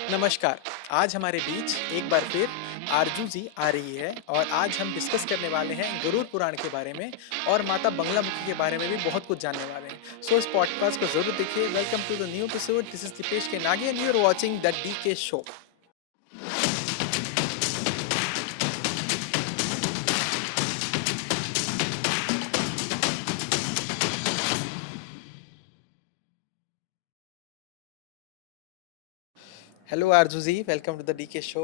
नमस्कार। आज हमारे बीच एक बार फिर आरजू जी आ रही है और आज हम डिस्कस करने वाले हैं गरुड़ पुराण के बारे में और माता बंगलामुखी के बारे में भी बहुत कुछ जानने वाले हैं। सो इस पॉडकास्ट को जरूर देखिए। Welcome to the new episode. This is Deepesh K Nagi and you are watching the DK show. Hello Aarzoo ji, welcome to the DK show.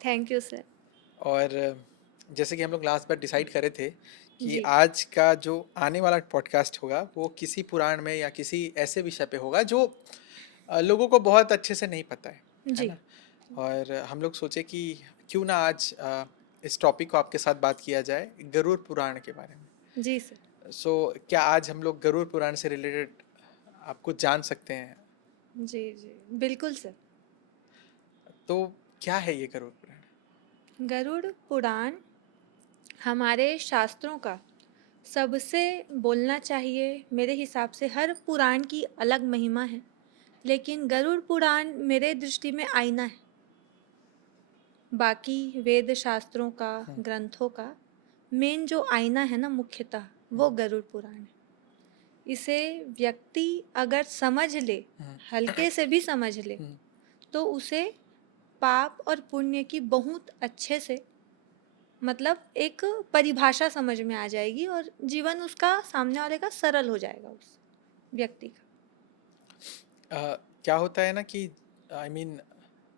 Thank you sir. और जैसे कि हम लोग लास्ट बार डिसाइड करे थे कि जी आज का जो आने वाला पॉडकास्ट होगा वो किसी पुराण में या किसी ऐसे विषय पे होगा जो लोगों को बहुत अच्छे से नहीं पता है जी ना। और हम लोग सोचे कि क्यों ना आज इस टॉपिक को आपके साथ बात किया जाए गरुड़ पुराण के बारे में। जी सर। सो क्या आज हम लोग गरुड़ पुराण से रिलेटेड आपको जान सकते हैं? जी जी बिल्कुल सर। तो क्या है ये गरुड़ पुराण? गरुड़ पुराण हमारे शास्त्रों का सबसे बोलना चाहिए। मेरे हिसाब से हर पुराण की अलग महिमा है, लेकिन गरुड़ पुराण मेरे दृष्टि में आईना है बाकी वेद शास्त्रों का, हम्म, ग्रंथों का। मेन जो आईना है ना, मुख्यतः वो गरुड़ पुराण है। इसे व्यक्ति अगर समझ ले, हम्म, हल्के से भी समझ ले, हम्म, तो उसे पाप और पुण्य की बहुत अच्छे से, मतलब एक परिभाषा समझ में आ जाएगी और जीवन उसका, सामने वाले का, सरल हो जाएगा उस व्यक्ति का। क्या होता है ना कि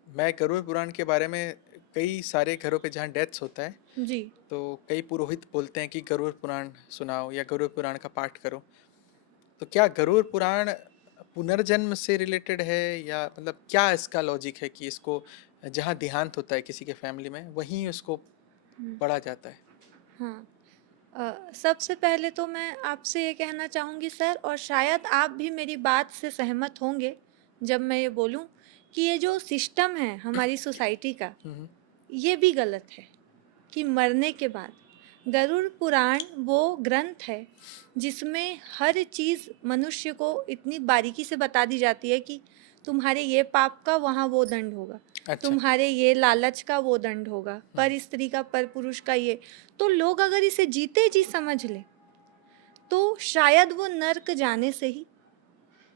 मैं गरुड़ पुराण के बारे में कई सारे घरों पे जहाँ डेथ्स होता है जी तो कई पुरोहित बोलते हैं कि गरुड़ पुराण सुनाओ या गरुड़ पुराण का पाठ करो। तो क्या गरुड़ पुराण पुनर्जन्म से रिलेटेड है या मतलब क्या इसका लॉजिक है कि इसको जहाँ देहांत होता है किसी के फैमिली में वहीं उसको हम्म, पढ़ा जाता है? हाँ। सबसे पहले तो मैं आपसे ये कहना चाहूँगी सर, और शायद आप भी मेरी बात से सहमत होंगे जब मैं ये बोलूँ कि ये जो सिस्टम है हमारी सोसाइटी का, हम्म, ये भी गलत है कि मरने के बाद गरुड़ पुराण वो ग्रंथ है जिसमें हर चीज़ मनुष्य को इतनी बारीकी से बता दी जाती है कि तुम्हारे ये पाप का वहाँ वो दंड होगा, अच्छा। तुम्हारे ये लालच का वो दंड होगा, हम्म, पर स्त्री का, पर पुरुष का ये। तो लोग अगर इसे जीते जी समझ ले तो शायद वो नर्क जाने से ही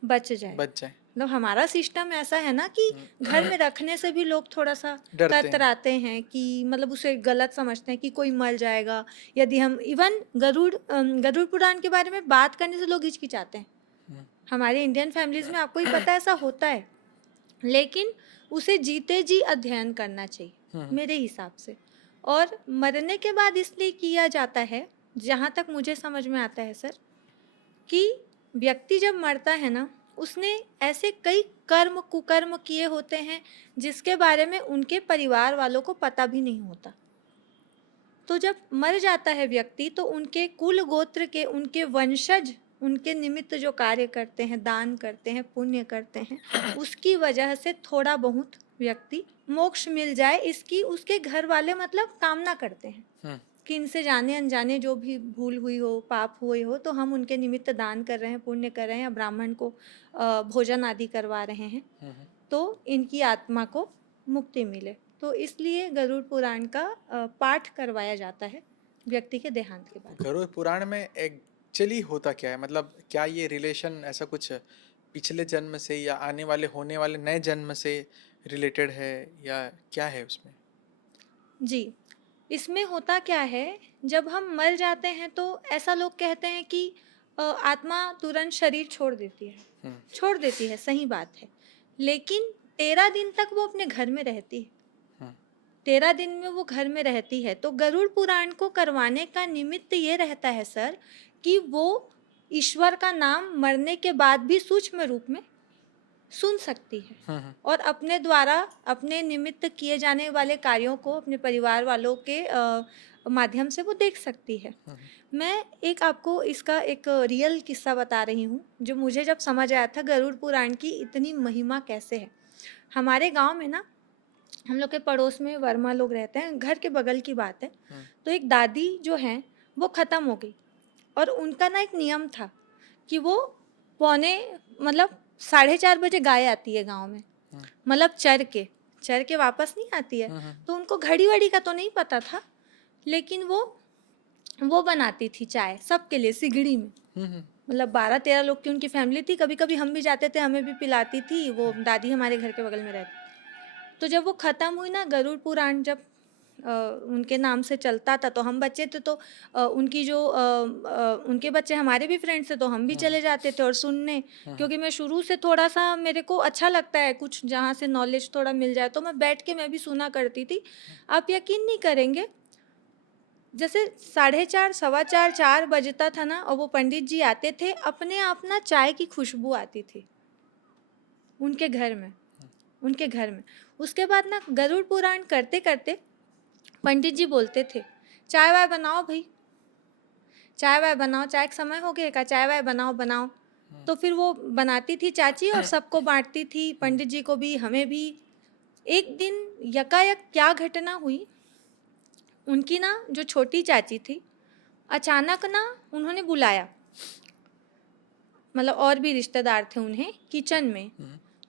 बच जाए। बच जाए। मतलब हमारा सिस्टम ऐसा है ना कि घर में रखने से भी लोग थोड़ा सा डरते हैं। कतराते हैं कि मतलब उसे गलत समझते हैं कि कोई मर जाएगा। यदि हम इवन गरुड़ पुराण के बारे में बात करने से लोग हिचकिचाते हैं। हम्म, हमारे इंडियन फैमिलीज में आपको ही पता है ऐसा होता है, लेकिन उसे जीते जी अध्ययन करना चाहिए हम्म, मेरे हिसाब से। और मरने के बाद इसलिए किया जाता है, जहाँ तक मुझे समझ में आता है सर, कि व्यक्ति जब मरता है ना, उसने ऐसे कई कर्म कुकर्म किए होते हैं जिसके बारे में उनके परिवार वालों को पता भी नहीं होता। तो जब मर जाता है व्यक्ति तो उनके कुल गोत्र के, उनके वंशज उनके निमित्त जो कार्य करते हैं, दान करते हैं, पुण्य करते हैं, उसकी वजह से थोड़ा बहुत व्यक्ति मोक्ष मिल जाए, इसकी उसके घर वाले मतलब कामना करते हैं हम्म, कि इनसे जाने अनजाने जो भी भूल हुई हो, पाप हुए हो, तो हम उनके निमित्त दान कर रहे हैं, पुण्य कर रहे हैं, या ब्राह्मण को भोजन आदि करवा रहे हैं, हम्म। तो इनकी आत्मा को मुक्ति मिले। तो इसलिए गरुड़ पुराण का पाठ करवाया जाता है व्यक्ति के देहांत के बाद। गरुड़ पुराण में एक्चुअली होता क्या है? मतलब क्या ये रिलेशन ऐसा कुछ पिछले जन्म से या आने वाले होने वाले नए जन्म से रिलेटेड है या क्या है उसमें? जी, इसमें होता क्या है, जब हम मर जाते हैं तो ऐसा लोग कहते हैं कि आत्मा तुरंत शरीर छोड़ देती है। हम्म, छोड़ देती है, सही बात है, लेकिन 13 दिन तक वो अपने घर में रहती है। हम्म, 13 दिन में वो घर में रहती है। तो गरुड़ पुराण को करवाने का निमित्त ये रहता है सर, कि वो ईश्वर का नाम मरने के बाद भी सूक्ष्म रूप में सुन सकती है, हम्म, और अपने द्वारा, अपने निमित्त किए जाने वाले कार्यों को अपने परिवार वालों के माध्यम से वो देख सकती है। हम्म, मैं एक आपको इसका एक रियल किस्सा बता रही हूँ, जो मुझे जब समझ आया था गरुड़ पुराण की इतनी महिमा कैसे है। हमारे गांव में ना, हम लोग के पड़ोस में वर्मा लोग रहते हैं, घर के बगल की बात है। हम्म, तो एक दादी जो हैं वो ख़त्म हो गई, और उनका ना एक नियम था कि वो पौने, मतलब 4:30 बजे गाय आती है गांव में, मतलब चर के वापस नहीं आती है। तो उनको घड़ी वड़ी का तो नहीं पता था, लेकिन वो बनाती थी चाय सबके लिए सिगड़ी में। मतलब 12-13 लोग की उनकी फैमिली थी। कभी कभी हम भी जाते थे, हमें भी पिलाती थी। वो दादी हमारे घर के बगल में रहती। तो जब वो ख़त्म हुई ना, गरुड़ पुराण जब उनके नाम से चलता था, तो हम बच्चे थे, तो उनकी जो उनके बच्चे हमारे भी फ्रेंड्स थे, तो हम भी चले जाते थे और सुनने। क्योंकि मैं शुरू से थोड़ा सा, मेरे को अच्छा लगता है कुछ जहाँ से नॉलेज थोड़ा मिल जाए, तो मैं बैठ के मैं भी सुना करती थी। आप यकीन नहीं करेंगे, जैसे 4:30 4:15 4 बजता था ना, और वो पंडित जी आते थे, अपने आप ना चाय की खुशबू आती थी उनके घर में। उसके बाद ना गरुड़ पुराण करते करते पंडित जी बोलते थे, चाय वाय बनाओ भाई, चाय वाय बनाओ, चाय का समय हो गया, का चाय वाय बनाओ। तो फिर वो बनाती थी चाची और सबको बांटती थी, पंडित जी को भी, हमें भी। एक दिन यकायक क्या घटना हुई, उनकी ना जो छोटी चाची थी, अचानक ना उन्होंने बुलाया, मतलब और भी रिश्तेदार थे उन्हें, किचन में।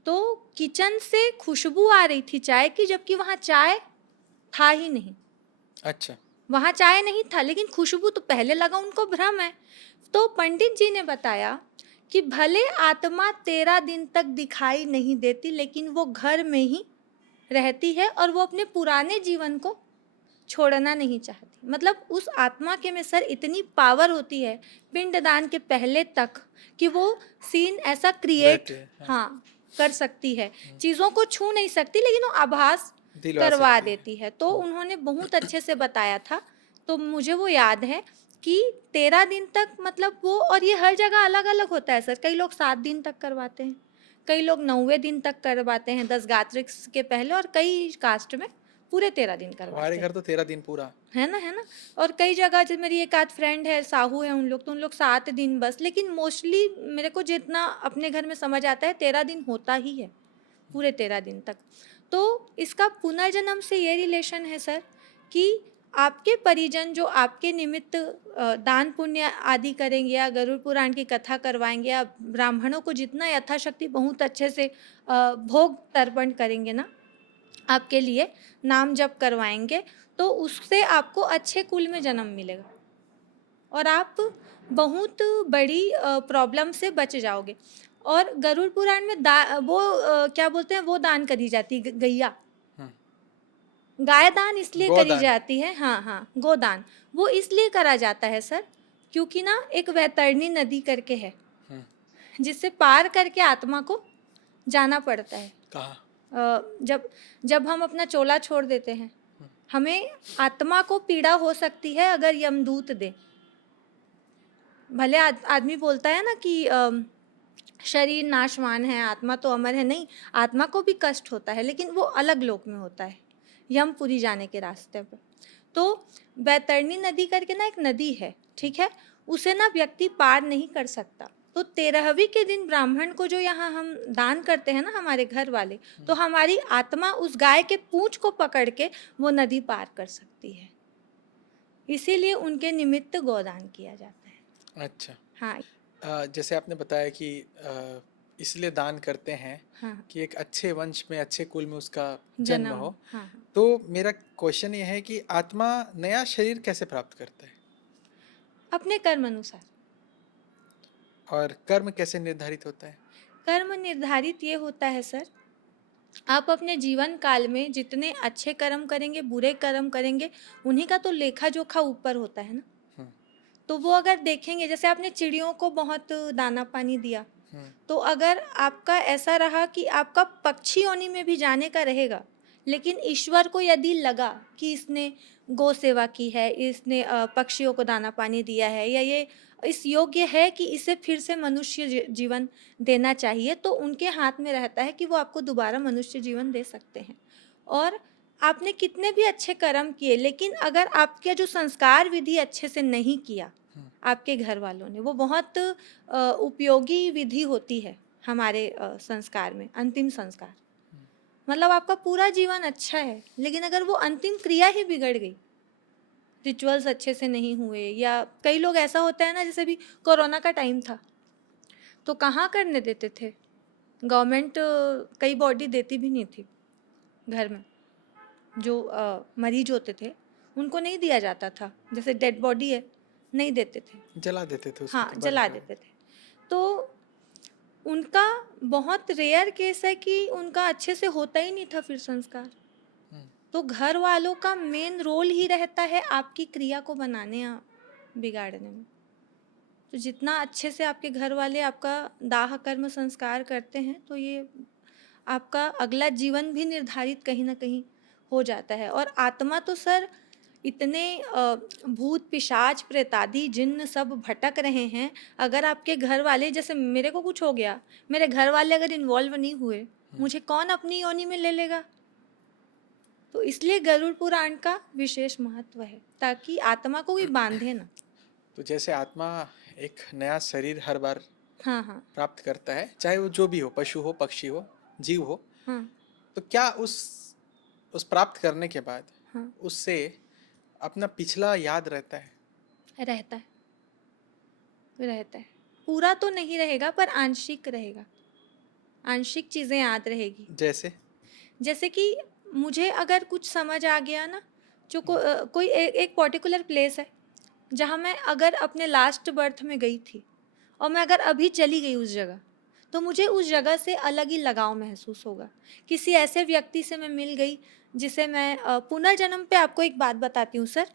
तो किचन से खुशबू आ रही थी चाय की, जबकि वहाँ चाय था ही नहीं। अच्छा। वहाँ चाय नहीं था, लेकिन खुशबू तो पहले लगा उनको भ्रम है। तो पंडित जी ने बताया कि भले आत्मा 13 दिन तक दिखाई नहीं देती, लेकिन वो घर में ही रहती है और वो अपने पुराने जीवन को छोड़ना नहीं चाहती। मतलब उस आत्मा के में सर इतनी पावर होती है पिंडदान के पहले तक, कि वो सीन ऐसा क्रिएट, हाँ, कर सकती है। चीज़ों को छू नहीं सकती, लेकिन वो आभास करवा देती है। तो उन्होंने बहुत अच्छे से बताया था। तो मुझे वो याद है कि 13 दिन तक, मतलब वो, और ये हर जगह अलग अलग होता है सर। कई लोग 7 दिन तक करवाते हैं, कई लोग 9वें दिन तक करवाते हैं 10 गायत्री के पहले, और कई कास्ट में पूरे 13 दिन करवाते हैं। हमारे घर तो 13 दिन पूरा है ना। और कई जगह, जैसे मेरी एक आध फ्रेंड है, साहू है, उन लोग 7 दिन बस। लेकिन मोस्टली मेरे को जितना अपने घर में समझ आता है, 13 दिन होता ही है, पूरे 13 दिन तक। तो इसका पुनर्जन्म से ये रिलेशन है सर, कि आपके परिजन जो आपके निमित्त दान पुण्य आदि करेंगे, या गरुड़ पुराण की कथा करवाएंगे, या ब्राह्मणों को जितना यथाशक्ति बहुत अच्छे से भोग तर्पण करेंगे ना, आपके लिए नाम जप करवाएंगे, तो उससे आपको अच्छे कुल में जन्म मिलेगा और आप बहुत बड़ी प्रॉब्लम से बच जाओगे। और गरुड़ पुराण में क्या बोलते हैं, वो दान करी जाती, गैया, गाय दान इसलिए करी जाती है। हाँ, गोदान वो इसलिए करा जाता है सर, क्योंकि ना एक वैतरणी नदी करके है, जिससे पार करके आत्मा को जाना पड़ता है। जब हम अपना चोला छोड़ देते हैं, हमें आत्मा को पीड़ा हो सकती है अगर यमदूत दे। भले आदमी बोलता है ना कि शरीर नाशवान है, आत्मा तो अमर है। नहीं, आत्मा को भी कष्ट होता है, लेकिन वो अलग लोक में होता है, यमपुरी जाने के रास्ते पर। तो बैतरणी नदी करके ना एक नदी है, ठीक है, उसे ना व्यक्ति पार नहीं कर सकता। तो 13वीं के दिन ब्राह्मण को जो यहाँ हम दान करते हैं ना, हमारे घर वाले, तो हमारी आत्मा उस गाय के पूंछ को पकड़ के वो नदी पार कर सकती है। इसीलिए उनके निमित्त गोदान किया जाता है। अच्छा। हाँ। जैसे आपने बताया कि इसलिए दान करते हैं, हाँ, कि एक अच्छे वंश में, अच्छे कुल में उसका जन्म हो। हाँ। तो मेरा क्वेश्चन ये है कि आत्मा नया शरीर कैसे प्राप्त करता है, अपने कर्म अनुसार। और कर्म कैसे निर्धारित होता है? कर्म निर्धारित ये होता है सर, आप अपने जीवन काल में जितने अच्छे कर्म करेंगे, बुरे कर्म करेंगे, उन्हीं का तो लेखा जोखा ऊपर होता है ना। तो वो अगर देखेंगे, जैसे आपने चिड़ियों को बहुत दाना पानी दिया, तो अगर आपका ऐसा रहा कि आपका पक्षी योनि में भी जाने का रहेगा, लेकिन ईश्वर को यदि लगा कि इसने गौ सेवा की है, इसने पक्षियों को दाना पानी दिया है, या ये इस योग्य है कि इसे फिर से मनुष्य जीवन देना चाहिए, तो उनके हाथ में रहता है कि वो आपको दोबारा मनुष्य जीवन दे सकते हैं। और आपने कितने भी अच्छे कर्म किए, लेकिन अगर आपके जो संस्कार विधि अच्छे से नहीं किया आपके घर वालों ने, वो बहुत उपयोगी विधि होती है हमारे संस्कार में, अंतिम संस्कार। मतलब आपका पूरा जीवन अच्छा है, लेकिन अगर वो अंतिम क्रिया ही बिगड़ गई, रिचुअल्स अच्छे से नहीं हुए, या कई लोग ऐसा होता है ना, जैसे भी कोरोना का टाइम था, तो कहाँ करने देते थे, गवर्नमेंट कई बॉडी देती भी नहीं थी घर में। जो मरीज होते थे उनको नहीं दिया जाता था, जैसे डेड बॉडी है नहीं देते थे। जला देते थे उसको हाँ, तो जला बर्न देते थे। तो उनका बहुत रेयर केस है कि उनका अच्छे से होता ही नहीं था फिर संस्कार। तो घर वालों का मेन रोल ही रहता है आपकी क्रिया को बनाने या बिगाड़ने में। तो जितना अच्छे से आपके घर वाले आपका दाह कर्म संस्कार करते हैं तो ये आपका अगला जीवन भी निर्धारित कहीं ना कहीं हो जाता है। और आत्मा तो सर इतने भूत पिशाच प्रेतादि जिन्न सब भटक रहे हैं। अगर आपके घर वाले, जैसे मेरे को कुछ हो गया, मेरे घर वाले अगर इन्वॉल्व नहीं हुए, मुझे कौन अपनी योनि में ले लेगा। तो इसलिए गरुड़ पुराण का विशेष महत्व है, ताकि आत्मा को भी बांधे ना। तो जैसे आत्मा एक नया शरीर हर बार हाँ हाँ प्राप्त करता है, चाहे वो जो भी हो, पशु हो, पक्षी हो, जीव हो, हाँ तो क्या उस प्राप्त करने के बाद हाँ उससे अपना पिछला याद रहता है? रहता है, रहता है। पूरा तो नहीं रहेगा पर आंशिक रहेगा, आंशिक चीज़ें याद रहेगी। जैसे जैसे कि मुझे अगर कुछ समझ आ गया ना, जो कोई एक पर्टिकुलर प्लेस है जहाँ मैं अगर अपने लास्ट बर्थ में गई थी और मैं अगर अभी चली गई उस जगह, तो मुझे उस जगह से अलग ही लगाव महसूस होगा। किसी ऐसे व्यक्ति से मैं मिल गई जिसे मैं पुनर्जन्म पे, आपको एक बात बताती हूँ सर।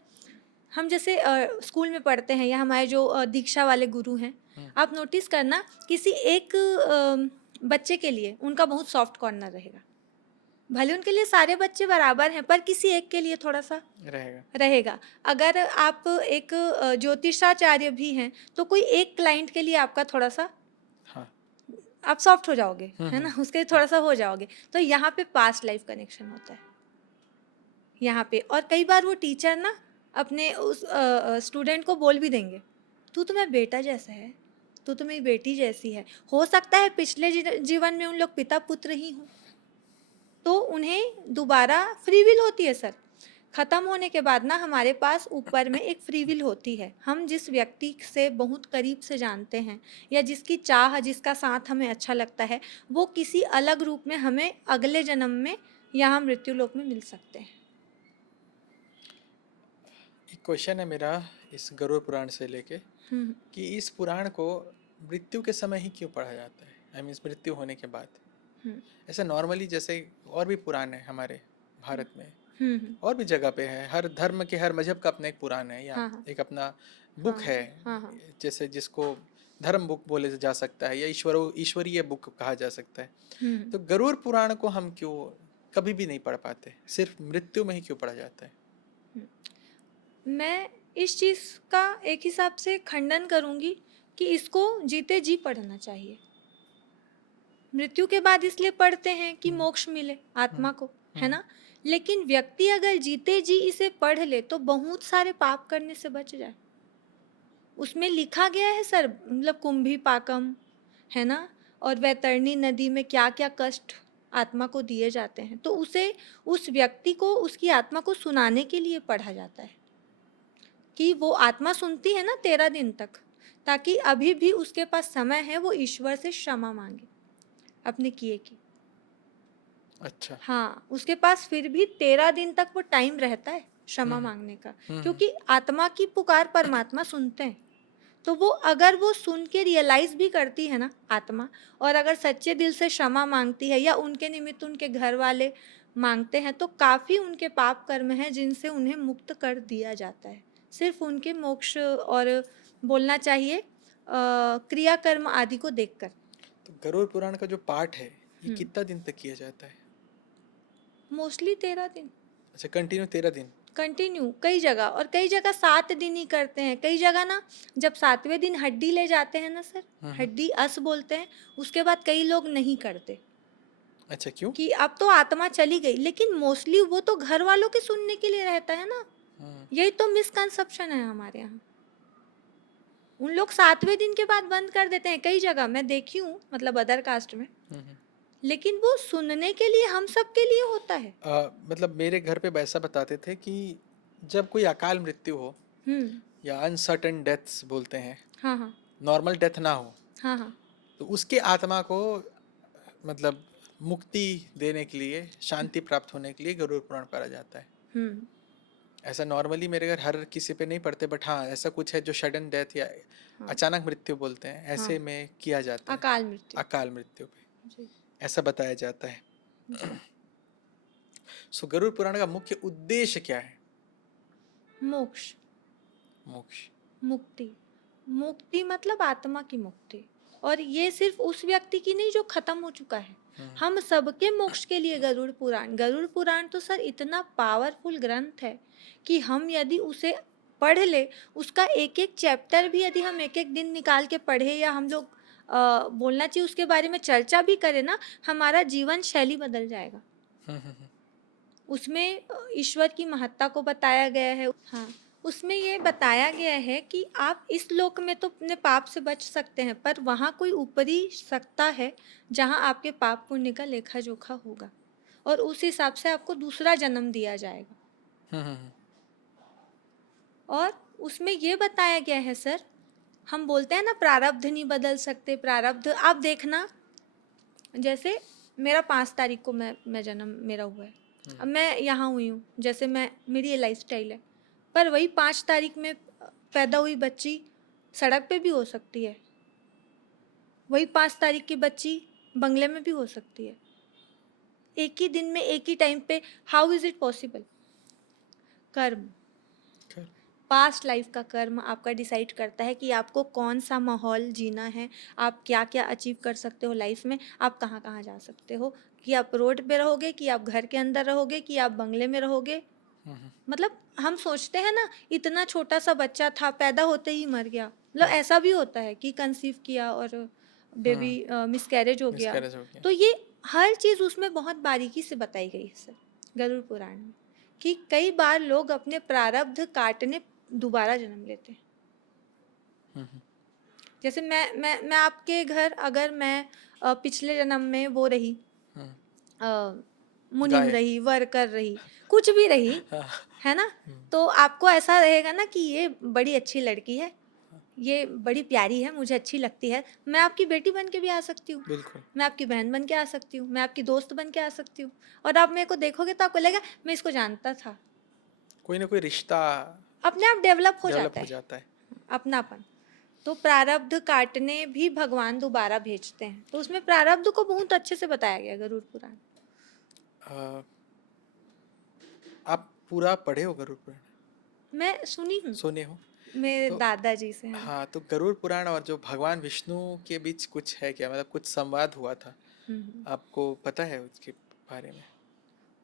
हम जैसे स्कूल में पढ़ते हैं या हमारे जो दीक्षा वाले गुरु हैं, आप नोटिस करना किसी एक बच्चे के लिए उनका बहुत सॉफ्ट कॉर्नर रहेगा। भले उनके लिए सारे बच्चे बराबर हैं पर किसी एक के लिए थोड़ा सा रहेगा। अगर आप एक ज्योतिषाचार्य भी हैं तो कोई एक क्लाइंट के लिए आपका थोड़ा सा, हाँ, आप सॉफ्ट हो जाओगे, है ना, उसके लिए थोड़ा सा हो जाओगे। तो यहाँ पे पास्ट लाइफ कनेक्शन होता है यहाँ पे। और कई बार वो टीचर ना अपने उस स्टूडेंट को बोल भी देंगे, तू तो मेरा बेटा जैसा है, तू तो मेरी बेटी जैसी है। हो सकता है पिछले जीवन में उन लोग पिता पुत्र ही हों, तो उन्हें दोबारा फ्री विल होती है सर। ख़त्म होने के बाद ना हमारे पास ऊपर में एक फ्री विल होती है। हम जिस व्यक्ति से बहुत करीब से जानते हैं या जिसकी चाह, जिसका साथ हमें अच्छा लगता है, वो किसी अलग रूप में हमें अगले जन्म में यहाँ मृत्यु लोक में मिल सकते हैं। एक क्वेश्चन है मेरा इस गरुड़ पुराण से लेके कि इस पुराण को मृत्यु के समय ही क्यों पढ़ा जाता है? आई मीन मृत्यु होने के बाद। ऐसा नॉर्मली जैसे और भी पुराण है हमारे भारत में, और भी जगह पे है, हर धर्म के हर मजहब का अपना एक पुराण है या एक अपना बुक है, जैसे जिसको धर्म बुक बोले जा सकता है या ईश्वरीय बुक कहा जा सकता है। तो गरुड़ पुराण को हम क्यों कभी भी नहीं पढ़ पाते, सिर्फ मृत्यु में ही क्यों पढ़ा जाता है? मैं इस चीज़ का एक हिसाब से खंडन करूंगी कि इसको जीते जी पढ़ना चाहिए। मृत्यु के बाद इसलिए पढ़ते हैं कि मोक्ष मिले आत्मा को, है ना। लेकिन व्यक्ति अगर जीते जी इसे पढ़ ले तो बहुत सारे पाप करने से बच जाए। उसमें लिखा गया है सर, मतलब कुंभी पाकम, है ना, और वैतरणी नदी में क्या क्या कष्ट आत्मा को दिए जाते हैं। तो उसे, उस व्यक्ति को, उसकी आत्मा को सुनाने के लिए पढ़ा जाता है कि वो आत्मा सुनती है ना 13 दिन तक, ताकि अभी भी उसके पास समय है वो ईश्वर से क्षमा मांगे अपने किए की। अच्छा। हाँ, उसके पास फिर भी 13 दिन तक वो टाइम रहता है क्षमा मांगने का, क्योंकि आत्मा की पुकार परमात्मा सुनते हैं। तो वो अगर वो सुन के रियलाइज भी करती है ना आत्मा, और अगर सच्चे दिल से क्षमा मांगती है या उनके निमित्त उनके घर वाले मांगते हैं, तो काफ़ी उनके पाप कर्म हैं जिनसे उन्हें मुक्त कर दिया जाता है। सिर्फ उनके मोक्ष और बोलना चाहिए क्रिया कर्म आदि को देखकर। तो गरुड़ पुराण का जो पाठ है ये कितना दिन तक किया जाता है? मोस्टली 13 दिन। अच्छा, कंटिन्यू 13 दिन? कंटिन्यू, कई जगह, और कई जगह 7 दिन ही करते हैं। कई जगह ना जब 7वें दिन हड्डी ले जाते हैं ना सर, हड्डी अस बोलते हैं, उसके बाद कई लोग नहीं करते। अच्छा, क्यों? कि अब तो आत्मा चली गई, लेकिन मोस्टली वो तो घर वालों के सुनने के लिए रहता है ना। यही तो मिसकंसेप्शन है हमारे यहाँ। उन लोग 7वें दिन के बाद बंद कर देते हैं, कई जगह मैं देखी हूँ, मतलब अदर कास्ट में। लेकिन वो सुनने के लिए हम सब के लिए होता है। मतलब मेरे घर पे वैसा बताते थे कि जब कोई अकाल मृत्यु हो या अनसर्टेन डेथ्स बोलते हैं, हाँ हाँ नॉर्मल डेथ ना हो, हाँ हाँ तो उसके आत्मा को मतलब मुक्ति देने के लिए, शांति प्राप्त होने के लिए गरुड़ पुराण पढ़ा जाता है। हम्म। ऐसा नॉर्मली मेरे घर हर किसी पे नहीं पढ़ते, बट हाँ ऐसा कुछ है जो सडन डेथ या हाँ। अचानक मृत्यु बोलते हैं, हाँ। ऐसे में किया जाता है। अकाल मृत्यु। अकाल मृत्यु पे जी। ऐसा बताया जाता है। जी। सो गरुड़ पुराण का मुख्य उद्देश्य क्या है? मोक्ष, मोक्ष। मुक्ति। मुक्ति मतलब आत्मा की मुक्ति। और ये सिर्फ उस व्यक्ति की नहीं जो खत्म हो चुका है, हम सबके मोक्ष के लिए गरुड़ पुराण तो सर इतना पावरफुल ग्रंथ है कि हम यदि उसे पढ़ ले, उसका एक एक चैप्टर भी यदि हम एक एक दिन निकाल के पढ़े, या हम लोग बोलना चाहिए उसके बारे में चर्चा भी करें ना, हमारा जीवन शैली बदल जाएगा। उसमें ईश्वर की महत्ता को बताया गया है। हाँ, उसमें ये बताया गया है कि आप इस लोक में तो अपने पाप से बच सकते हैं, पर वहाँ कोई ऊपरी सत्ता है जहाँ आपके पाप पुण्य का लेखा जोखा होगा, और उस हिसाब से आपको दूसरा जन्म दिया जाएगा। और उसमें ये बताया गया है सर, हम बोलते हैं ना प्रारब्ध नहीं बदल सकते, प्रारब्ध आप देखना, जैसे मेरा 5 तारीख को मैं जन्म मेरा हुआ है, अब मैं यहाँ हुई हूँ, जैसे मेरी ये लाइफ स्टाइल है, पर वही 5 तारीख में पैदा हुई बच्ची सड़क पे भी हो सकती है, वही 5 तारीख की बच्ची बंगले में भी हो सकती है, एक ही दिन में एक ही टाइम पे। How is it possible? कर्म, पास्ट लाइफ का कर्म आपका डिसाइड करता है कि आपको कौन सा माहौल जीना है, आप क्या क्या अचीव कर सकते हो लाइफ में, आप कहाँ कहाँ जा सकते हो, कि आप रोड पे रहोगे, कि आप घर के अंदर रहोगे, कि आप बंगले में रहोगे। मतलब हम सोचते हैं ना, इतना छोटा सा बच्चा था, पैदा होते ही मर गया, मतलब ऐसा भी होता है कि कंसीव किया और बेबी मिसकैरेज हो गया। तो ये हर चीज़ उसमें बहुत बारीकी से बताई गई है सर गरुड़ पुराण में, कि कई बार लोग अपने प्रारब्ध काटने दोबारा जन्म लेते हैं। जैसे मैं आपके घर, अगर मैं पिछले जन्म में वो रही, मुनिम रही, वर्कर रही, कुछ भी रही, है ना, तो आपको ऐसा रहेगा ना कि ये बड़ी अच्छी लड़की है, ये बड़ी प्यारी है, मुझे अच्छी लगती है, मैं आपकी बेटी बन के भी आ सकती हूँ, मैं आपकी बहन बन के आ सकती हूँ, मैं आपकी दोस्त बन के आ सकती हूँ, और आप मेरे को देखोगे तो आपको लगेगा मैं इसको जानता था। कोई ना कोई रिश्ता अपने आप डेवलप हो जाता है, अपनापन। तो प्रारब्ध काटने भी भगवान दोबारा भेजते हैं, तो उसमें प्रारब्ध को बहुत अच्छे से बताया गया गरुड़ पुराण। आप पूरा पढ़े हो गरुड़ पुराण? मैं सुनी हूँ, सुने हो मेरे दादाजी से। हाँ, तो गरुड़ पुराण और जो भगवान विष्णु के बीच कुछ है क्या, मतलब कुछ संवाद हुआ था, आपको पता है उसके बारे में?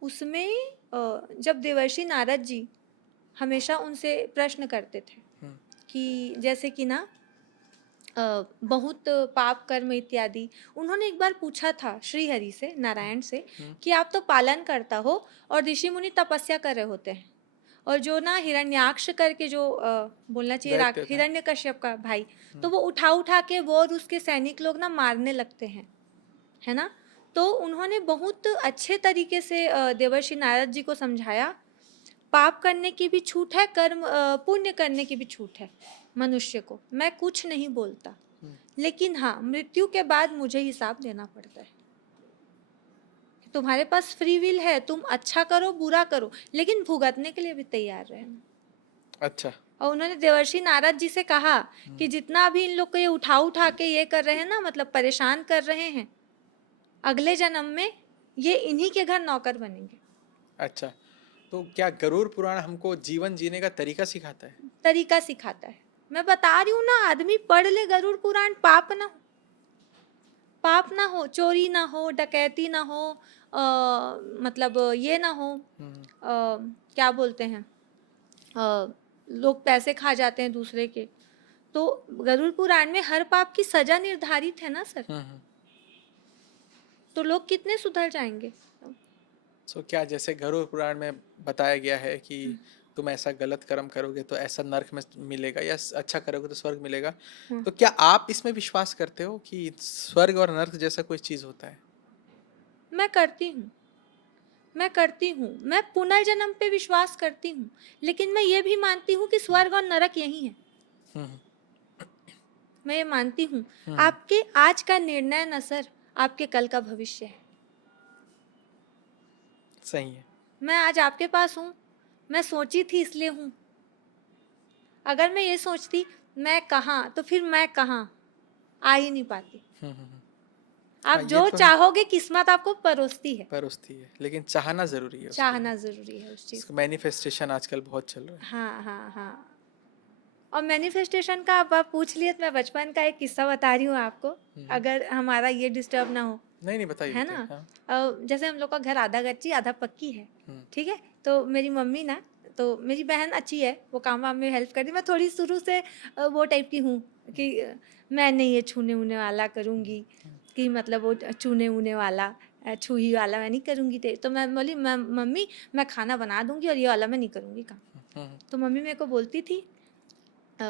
उसमें जब देवर्षि नारद जी हमेशा उनसे प्रश्न करते थे कि जैसे कि ना बहुत पाप कर्म इत्यादि, उन्होंने एक बार पूछा था श्री हरि से, नारायण से, कि आप तो पालन करता हो और ऋषि मुनि तपस्या कर रहे होते हैं, और जो ना हिरण्याक्ष करके जो बोलना चाहिए हिरण्यकश्यप का भाई, तो वो उठा के वो और उसके सैनिक लोग ना मारने लगते हैं, है ना। तो उन्होंने बहुत अच्छे तरीके से देवर्षि नारद जी को समझाया, पाप करने की भी छूट है, कर्म पुण्य करने की भी छूट है मनुष्य को, मैं कुछ नहीं बोलता, लेकिन हाँ मृत्यु के बाद मुझे हिसाब देना पड़ता है। तुम्हारे पास फ्री विल है, तुम अच्छा करो बुरा करो, लेकिन भुगतने के लिए भी तैयार रहना। अच्छा। और उन्होंने देवर्षि नारद जी से कहा कि जितना भी इन लोग को ये उठा के ये कर रहे हैं ना, मतलब परेशान कर रहे हैं, अगले जन्म में ये इन्हीं के घर नौकर बनेंगे। अच्छा, तो क्या गरुड़ पुराण हमको जीवन जीने का तरीका सिखाता है? तरीका सिखाता है, मैं बता रही हूँ ना, आदमी पढ़ ले गरुड़ पुराण, पाप ना हो, चोरी ना हो, डकैती ना हो, मतलब ये ना हो, क्या बोलते हैं, लोग पैसे खा जाते हैं दूसरे के, तो गरुड़ पुराण में हर पाप की सजा निर्धारित है ना सर। तो लोग कितने सुधर जाएंगे। क्या जैसे गरुड़ पुराण में बताया गया है कि तुम ऐसा गलत कर्म करोगे तो ऐसा नरक में मिलेगा, या अच्छा करोगे तो स्वर्ग मिलेगा, तो क्या आप इसमें विश्वास करते हो कि स्वर्ग और नरक जैसा कोई चीज होता है? मैं करती हूँ, मैं पुनर्जन्म पे विश्वास करती हूँ, लेकिन मैं ये भी मानती हूँ कि स्वर्ग और नरक यही है। मैं ये मानती हूँ। आपके आज का निर्णय ना सर आपके कल का भविष्य है। सही है। मैं आज आपके पास हूँ, मैं सोची थी इसलिए हूँ। अगर मैं ये सोचती मैं कहाँ, तो फिर मैं कहाँ आ ही नहीं पाती। हाँ, आप ये जो तो है, चाहोगे किस्मत आपको परोसती है। परोसती है, लेकिन चाहना ज़रूरी है उसके लिए। चाहना ज़रूरी है उस चीज़ इसका को। मैनिफेस्टेशन आजकल बहुत चल रहा है। हाँ, हाँ, हाँ। और मैनिफेस्टेशन का अब आप पूछ लिए तो मैं बचपन का एक किस्सा बता रही हूँ आपको, हुँ। अगर हमारा ये डिस्टर्ब ना हो, नहीं, नहीं, बताइए, है बताइए। ना? हाँ। जैसे हम लोग का घर आधा कच्ची आधा पक्की है, हुँ, ठीक है? तो मेरी मम्मी ना, तो मेरी बहन अच्छी है, वो काम-वाम में हेल्प करती है। मैं थोड़ी शुरू से वो टाइप की हूँ कि मैं नहीं ये छूने-वूने वाला करूँगी, हुँ, कि मतलब वो चूने-वूने वाला छुई वाला मैं नहीं करूँगी। तो मैं बोली मम्मी मैं खाना बना दूँगी और ये वाला मैं नहीं करूँगी काम। हुँ, हुँ, तो मम्मी मेरे को बोलती थी अ,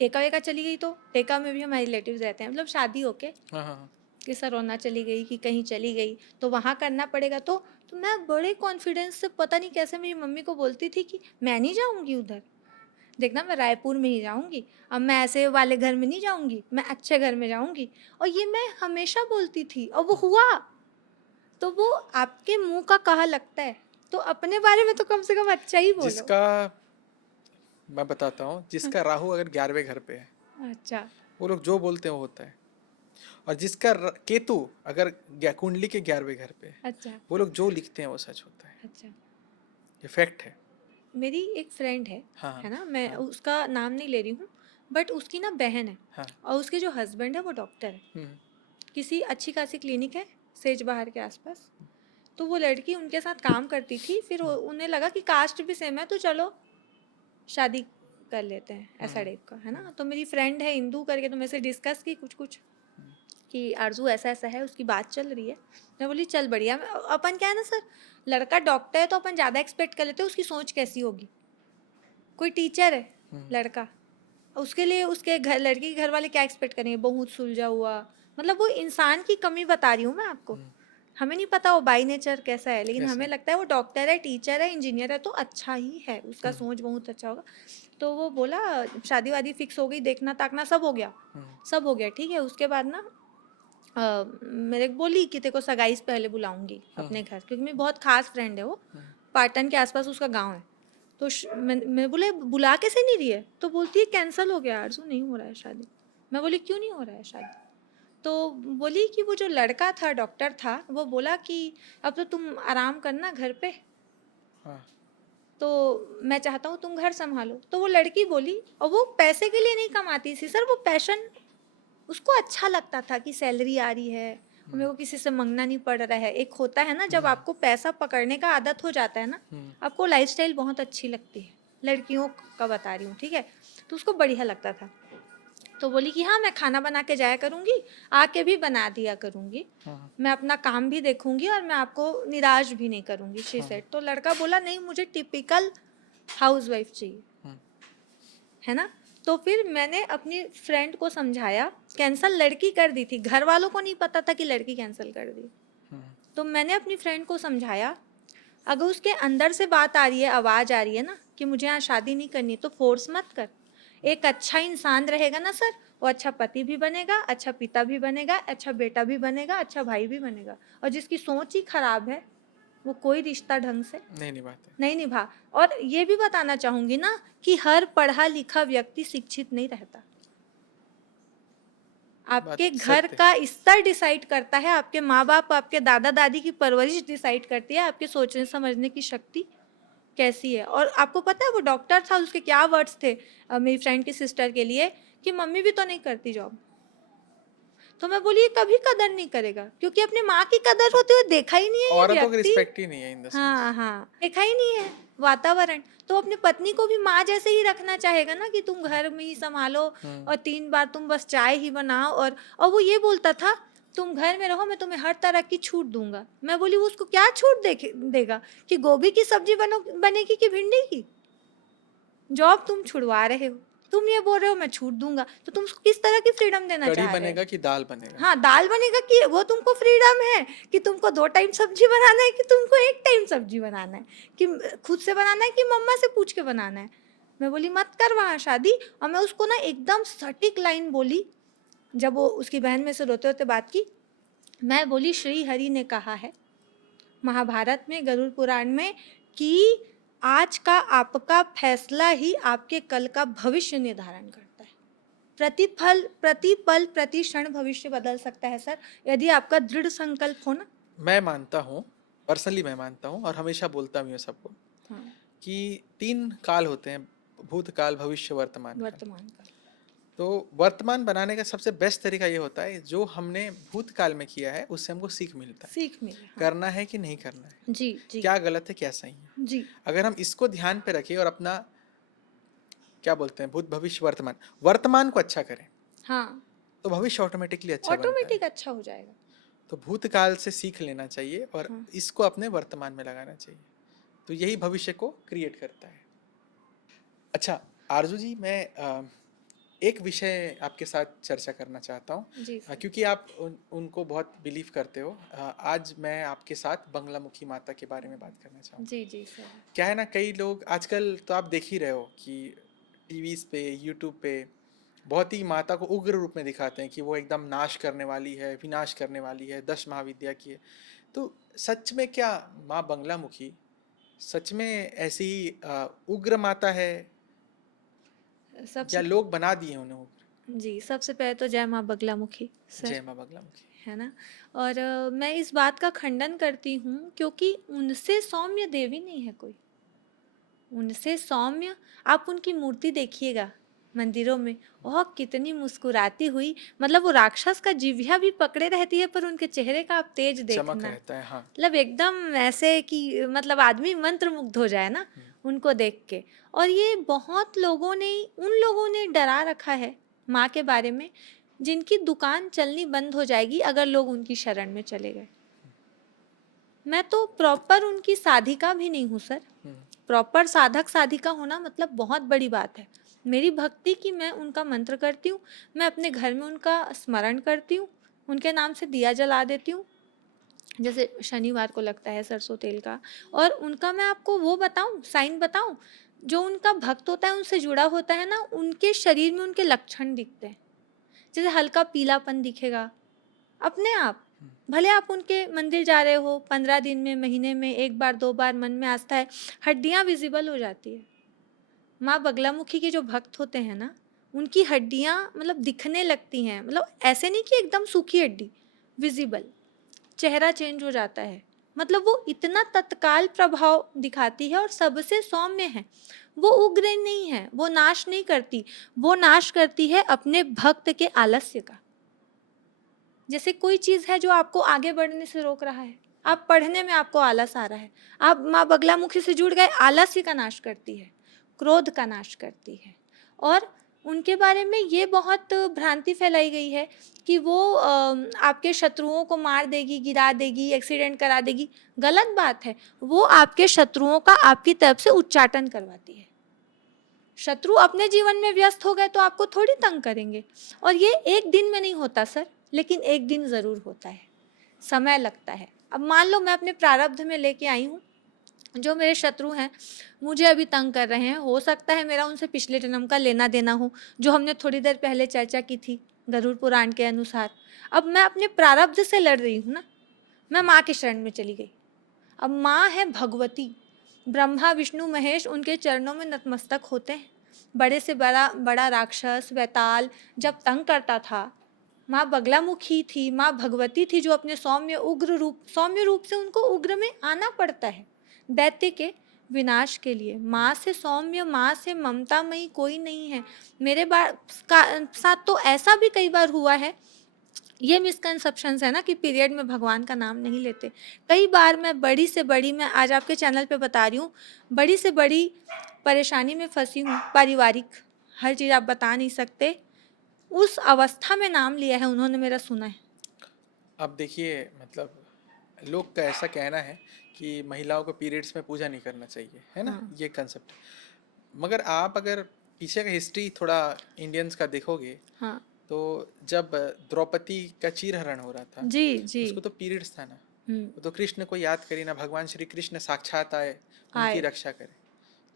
टेका-वेका चली गई तो टेका में भी हमारे रिलेटिव्स रहते हैं, मतलब शादी होके हाँ, हाँ, हाँ। कि सरोना चली गई कि कहीं चली गई तो वहाँ करना पड़ेगा। तो मैं बड़े कॉन्फिडेंस से पता नहीं कैसे मेरी मम्मी को बोलती थी कि मैं नहीं जाऊँगी उधर, देखना मैं रायपुर में ही जाऊँगी, अब मैं ऐसे वाले घर में नहीं जाऊँगी, मैं अच्छे घर में जाऊँगी। और ये मैं हमेशा बोलती थी और वो हुआ। तो वो आपके मुँह का कहा लगता है, तो अपने बारे में तो कम से कम अच्छा ही बोलो। जिसका मैं बताता हूँ, जिसका राहु अगर 11वें घर पे है, अच्छा, वो लोग जो बोलते हैं वो होता है। और जिसका केतु अगर कुंडली के 11वें घर पे है, अच्छा, वो लोग जो लिखते हैं वो सच होता है। अच्छा। ये फैक्ट है। मेरी एक फ्रेंड हाँ, है ना? मैं हाँ, उसका नाम नहीं ले रही हूँ, बट उसकी ना बहन है हाँ। और उसके जो हस्बैंड है वो डॉक्टर है। हुँ, किसी अच्छी खासी क्लिनिक है, सेज बहार के आसपास। तो वो लड़की उनके साथ काम करती थी, फिर उन्हें लगा कि कास्ट भी सेम है तो चलो शादी कर लेते हैं, हुँ, ऐसा टाइप का, है ना? तो मेरी फ्रेंड है इंदू करके, तो मेरे से डिस्कस की कुछ-कुछ हुँ, कि आरज़ू ऐसा-ऐसा है, उसकी बात चल रही है। मैं बोली चल बढ़िया। अपन क्या है ना सर, लड़का डॉक्टर है तो अपन ज़्यादा एक्सपेक्ट कर लेते हैं उसकी सोच कैसी होगी। कोई टीचर है हुँ, लड़का, उसके लिए उसके घर लड़की के घर वाले क्या एक्सपेक्ट करेंगे, बहुत सुलझा हुआ, मतलब वो इंसान की कमी बता रही हूँ मैं आपको। हुँ। हमें नहीं पता वो बाई नेचर कैसा है, लेकिन कैसा हमें है? लगता है वो डॉक्टर है, टीचर है, इंजीनियर है तो अच्छा ही है, उसका हुँ, सोच बहुत अच्छा होगा। तो वो बोला शादी वादी फिक्स हो गई, देखना ताकना सब हो गया, हुँ, सब हो गया ठीक है। उसके बाद ना मेरे को बोली कि तेरे को सगाई से पहले बुलाऊंगी हुँ, अपने घर, क्योंकि मेरी बहुत खास फ्रेंड है वो, हुँ, पाटन के आसपास उसका गांव है। तो मैं बोले बुला कैसे नहीं रही है, तो बोलती है कैंसिल हो गया आरज़ू, नहीं हो रहा है शादी। मैं बोली क्यों नहीं हो रहा है शादी, तो बोली कि वो जो लड़का था डॉक्टर था वो बोला कि अब तो तुम आराम करना घर पे, हाँ, तो मैं चाहता हूँ तुम घर संभालो। तो वो लड़की बोली, और वो पैसे के लिए नहीं कमाती थी सर, वो पैशन उसको अच्छा लगता था कि सैलरी आ रही है और हुँ, मेरे को किसी से मांगना नहीं पड़ रहा है। एक होता है ना जब हुँ, आपको पैसा पकड़ने का आदत हो जाता है ना, हुँ, आपको लाइफस्टाइल बहुत अच्छी लगती है, लड़कियों का बता रही हूँ ठीक है। तो उसको बढ़िया लगता था, तो बोली कि हाँ मैं खाना बना के जाया करूँगी, आके भी बना दिया करूँगी, हाँ, मैं अपना काम भी देखूंगी और मैं आपको निराश भी नहीं करूँगी, शी हाँ, सेड। तो लड़का बोला नहीं मुझे टिपिकल हाउसवाइफ चाहिए, हुँ, है ना? तो फिर मैंने अपनी फ्रेंड को समझाया, कैंसल लड़की कर दी थी, घर वालों को नहीं पता था कि लड़की कैंसिल कर दी। हुँ, तो मैंने अपनी फ्रेंड को समझाया, अगर उसके अंदर से बात आ रही है, आवाज़ आ रही है ना कि मुझे यहाँ शादी नहीं करनी, तो फोर्स मत कर। एक अच्छा इंसान रहेगा ना सर, वो अच्छा पति भी बनेगा, अच्छा पिता भी बनेगा, अच्छा बेटा भी बनेगा, अच्छा भाई भी बनेगा। और जिसकी सोच ही खराब है, वो कोई रिश्ता ढंग से नहीं निभाते। नहीं निभा। और ये भी बताना चाहूँगी ना कि हर पढ़ा लिखा व्यक्ति शिक्षित नहीं रहता। बात आपके घर सत्य है। का स्तर डिसाइड करता है, आपके माँ-बाप, आपके दादा-दादी की परवरिश डिसाइड करती है, आपके सोचने समझने की शक्ति कैसी है। और आपको पता है वो डॉक्टर था, उसके क्या वर्ड्स थे मेरी फ्रेंड की सिस्टर के लिए कि मम्मी भी तो नहीं करती जॉब। तो मैं बोली ये कभी कदर नहीं करेगा, क्योंकि अपने माँ की कदर होते हुए देखा ही नहीं है ये औरतों की व्यक्ति। रिस्पेक्ट ही नहीं है इन द सेंस। हाँ, हाँ, देखा ही नहीं है वातावरण। तो अपनी पत्नी को भी माँ जैसे ही रखना चाहेगा ना कि तुम घर में ही संभालो हुँ, और 3 बार तुम बस चाय ही बनाओ। और वो ये बोलता था तुम घर में रहो, मैं तुम्हें हर तरह की छूट दूँगा। मैं बोली वो उसको क्या छूट देगा कि गोभी की सब्जी बनेगी कि भिंडी की? जॉब तुम छुड़वा रहे हो, तुम ये बोल रहे हो मैं छूट दूँगा, तो तुम उसको किस तरह की फ्रीडम देना कढ़ी चाह रहे हो? बनेगा कि दाल बनेगा? हाँ, दाल बनेगा कि वो तुमको फ्रीडम है कि तुमको 2 टाइम सब्ज़ी बनाना है कि तुमको 1 टाइम सब्ज़ी बनाना है, कि खुद से बनाना है कि मम्मा से पूछ के बनाना है। मैं बोली मत कर वहाँ शादी। और मैं उसको ना एकदम सटीक लाइन बोली, जब वो उसकी बहन मेरे से रोते-रोते बात की, मैं बोली श्री हरि ने कहा है महाभारत में, गरुड़ पुराण में, कि आज का आपका फैसला ही आपके कल का भविष्य निर्धारण करता है। प्रतिपल प्रति क्षण भविष्य बदल सकता है सर, यदि आपका दृढ़ संकल्प हो ना। मैं मानता हूँ, पर्सनली मैं मानता हूँ और हमेशा बोलता भी हूँ सबको, हाँ, कि 3 काल होते हैं, भूतकाल, भविष्य, वर्तमान काल। वर्तमान काल। तो वर्तमान बनाने का सबसे बेस्ट तरीका ये होता है, जो हमने भूतकाल में किया है उससे हमको सीख मिलता है, सीख मिले। हाँ। करना है कि नहीं करना है, जी जी क्या गलत है क्या सही है। जी। अगर हम इसको ध्यान पे रखें और अपना क्या बोलते हैं, भूत भविष्य वर्तमान, वर्तमान को अच्छा करें, हाँ, तो भविष्य ऑटोमेटिकली अच्छा बनता है। ऑटोमेटिक अच्छा हो जाएगा। तो भूतकाल से सीख लेना चाहिए और हाँ। इसको अपने वर्तमान में लगाना चाहिए, तो यही भविष्य को क्रिएट करता है। अच्छा आरजू जी, मैं एक विषय आपके साथ चर्चा करना चाहता हूँ, जी सर। क्योंकि आप उनको बहुत बिलीव करते हो। आज मैं आपके साथ बंगलामुखी माता के बारे में बात करना चाहूँगा। जी जी सर। क्या है ना, कई लोग आजकल तो आप देख ही रहे हो कि टीवीज़ पे, यूट्यूब पे बहुत ही माता को उग्र रूप में दिखाते हैं कि वो एकदम नाश करने वाली है, विनाश करने वाली है, 10 महाविद्या की है। तो सच में क्या माँ बंगलामुखी सच में ऐसी उग्र माता है, सबसे या लोग बना दिए उन्हें उग्र? जी, सबसे पहले तो जय माँ बगलामुखी सर, जय माँ बंगलामुखी। है ना। और मैं इस बात का खंडन करती हूँ, क्योंकि उनसे सौम्य देवी नहीं है कोई। उनसे सौम्य, आप उनकी मूर्ति देखिएगा मंदिरों में, वह कितनी मुस्कुराती हुई, मतलब वो राक्षस का जिह्वा भी पकड़े रहती है, पर उनके चेहरे का आप तेज चमक देखना, रहता है, हाँ। मतलब एकदम ऐसे कि मतलब आदमी मंत्रमुग्ध हो जाए ना उनको देख के। और ये बहुत लोगों ने, उन लोगों ने डरा रखा है माँ के बारे में, जिनकी दुकान चलनी बंद हो जाएगी अगर लोग उनकी शरण में चले गए। मैं तो प्रॉपर उनकी साधिका भी नहीं हूँ सर। प्रॉपर साधक साधिका होना मतलब बहुत बड़ी बात है। मेरी भक्ति की मैं उनका मंत्र करती हूँ, मैं अपने घर में उनका स्मरण करती हूँ, उनके नाम से दिया जला देती हूँ, जैसे शनिवार को लगता है सरसों तेल का। और उनका मैं आपको वो बताऊं, साइन बताऊं, जो उनका भक्त होता है उनसे जुड़ा होता है ना, उनके शरीर में उनके लक्षण दिखते हैं। जैसे हल्का पीलापन दिखेगा अपने आप, भले आप उनके मंदिर जा रहे हो 15 दिन में, महीने में 1 बार 2 बार, मन में आस्था है, हड्डियां विजिबल हो जाती है। माँ बगलामुखी के जो भक्त होते हैं ना, उनकी हड्डियां मतलब दिखने लगती हैं, मतलब ऐसे नहीं कि एकदम सूखी हड्डी, विजिबल, चेहरा चेंज हो जाता है। मतलब वो इतना तत्काल प्रभाव दिखाती है और सबसे सौम्य है। वो उग्र नहीं है, वो नाश नहीं करती, वो नाश करती है अपने भक्त के आलस्य का। जैसे कोई चीज़ है जो आपको आगे बढ़ने से रोक रहा है, आप पढ़ने में आपको आलस आ रहा है, आप माँ बगलामुखी से जुड़ गए, आलस्य का नाश करती है, क्रोध का नाश करती है। और उनके बारे में ये बहुत भ्रांति फैलाई गई है कि वो आपके शत्रुओं को मार देगी, गिरा देगी, एक्सीडेंट करा देगी। गलत बात है। वो आपके शत्रुओं का आपकी तरफ से उच्चाटन करवाती है। शत्रु अपने जीवन में व्यस्त हो गए तो आपको थोड़ी तंग करेंगे। और ये एक दिन में नहीं होता सर, लेकिन एक दिन ज़रूर होता है, समय लगता है। अब मान लो मैं अपने प्रारब्ध में लेके आई हूँ, जो मेरे शत्रु हैं मुझे अभी तंग कर रहे हैं, हो सकता है मेरा उनसे पिछले जन्म का लेना देना हो, जो हमने थोड़ी देर पहले चर्चा की थी गरुड़ पुराण के अनुसार। अब मैं अपने प्रारब्ध से लड़ रही हूँ ना, मैं माँ के शरण में चली गई। अब माँ है भगवती, ब्रह्मा विष्णु महेश उनके चरणों में नतमस्तक होते हैं। बड़े से बड़ा बड़ा राक्षस वैताल जब तंग करता था, माँ बगलामुखी थी, माँ भगवती थी, जो अपने सौम्य रूप से उनको उग्र में आना पड़ता है दैत्य के विनाश के लिए। माँ से सौम्य, माँ से ममतामयी कोई नहीं है। मेरे साथ तो ऐसा भी कई बार हुआ है, ये मिसकंसेप्शंस है ना कि पीरियड में भगवान का नाम नहीं लेते। कई बार मैं बड़ी से बड़ी, मैं आज आपके चैनल पे बता रही हूँ, बड़ी से बड़ी परेशानी में फंसी हूँ, पारिवारिक, हर चीज़ आप बता नहीं सकते, उस अवस्था में नाम लिया है उन्होंने, मेरा सुना है। अब देखिए, मतलब लोग का ऐसा कहना है कि महिलाओं को पीरियड्स में पूजा नहीं करना चाहिए, है ना, हाँ ये कंसेप्ट। मगर आप अगर पीछे का हिस्ट्री थोड़ा इंडियंस का देखोगे, हाँ। तो जब द्रौपदी का चीरहरण हो रहा था, जी जी। उसको तो पीरियड्स था ना, वो तो कृष्ण को याद करी ना, भगवान श्री कृष्ण साक्षात आए उनकी आए। रक्षा करे।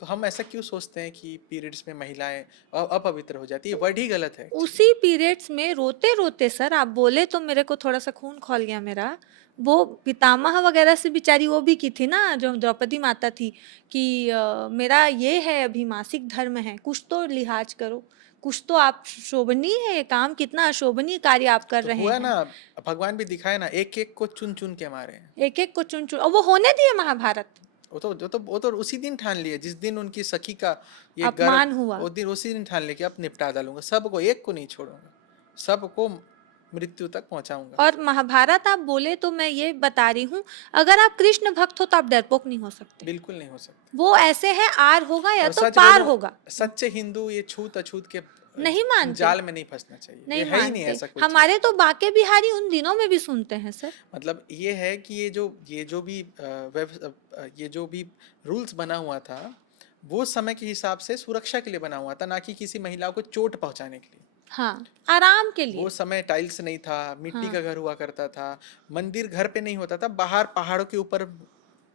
तो हम ऐसा क्यों सोचते हैं कि पीरियड्स में महिलाएं अपवित्र हो जाती है? ये वर्ड ही गलत है एक्चुअली। उसी पीरियड्स में रोते रोते सर, आप बोले तो मेरे को थोड़ा सा खून खौल गया मेरा। वो पितामह वगैरह से बेचारी वो भी की थी ना, जो द्रौपदी माता थी, कि मेरा ये है अभी मासिक धर्म है, कुछ तो लिहाज करो, कुछ तो आप शोभनीय है ये काम, कितना अशोभनीय कार्य आप कर तो रहे हुआ हैं। ना, भगवान भी दिखाए ना, एक एक को चुन चुन के मारे हैं। एक एक को चुन चुन, और वो होने दिए महाभारत। वो तो उसी दिन ठान लिए जिस दिन उनकी सखी का ये गर्भ, अपमान हुआ। वो दिन उसी दिन ठान लिए कि अब निपटा डालूंगा सबको, एक को नहीं छोड़ूंगा, सबको मृत्यु तक पहुंचाऊंगा। और महाभारत आप बोले तो मैं ये बता रही हूँ, अगर आप कृष्ण भक्त हो तो आप डरपोक नहीं हो सकते। बिल्कुल नहीं हो सकते। वो ऐसे हैं, आर होगा या और तो सच पार बोलो, होगा। सच्चे हिंदू ये छूत अछूत के नहीं मानते, जाल में नहीं फंसना चाहिए, ये नहीं है ही नहीं मानते। ऐसा कोई चीज। हमारे तो बाके बिहारी उन दिनों में भी सुनते हैं सर। मतलब ये है कि ये जो भी ये जो भी रूल्स बना हुआ था, वो समय के हिसाब से सुरक्षा के लिए बना हुआ था, ना कि किसी महिला को चोट पहुंचाने के लिए। हाँ, आराम के वो लिए। समय टाइल्स नहीं था, मिट्टी का हाँ, घर हुआ करता था, मंदिर घर पे नहीं होता था, बाहर पहाड़ों के ऊपर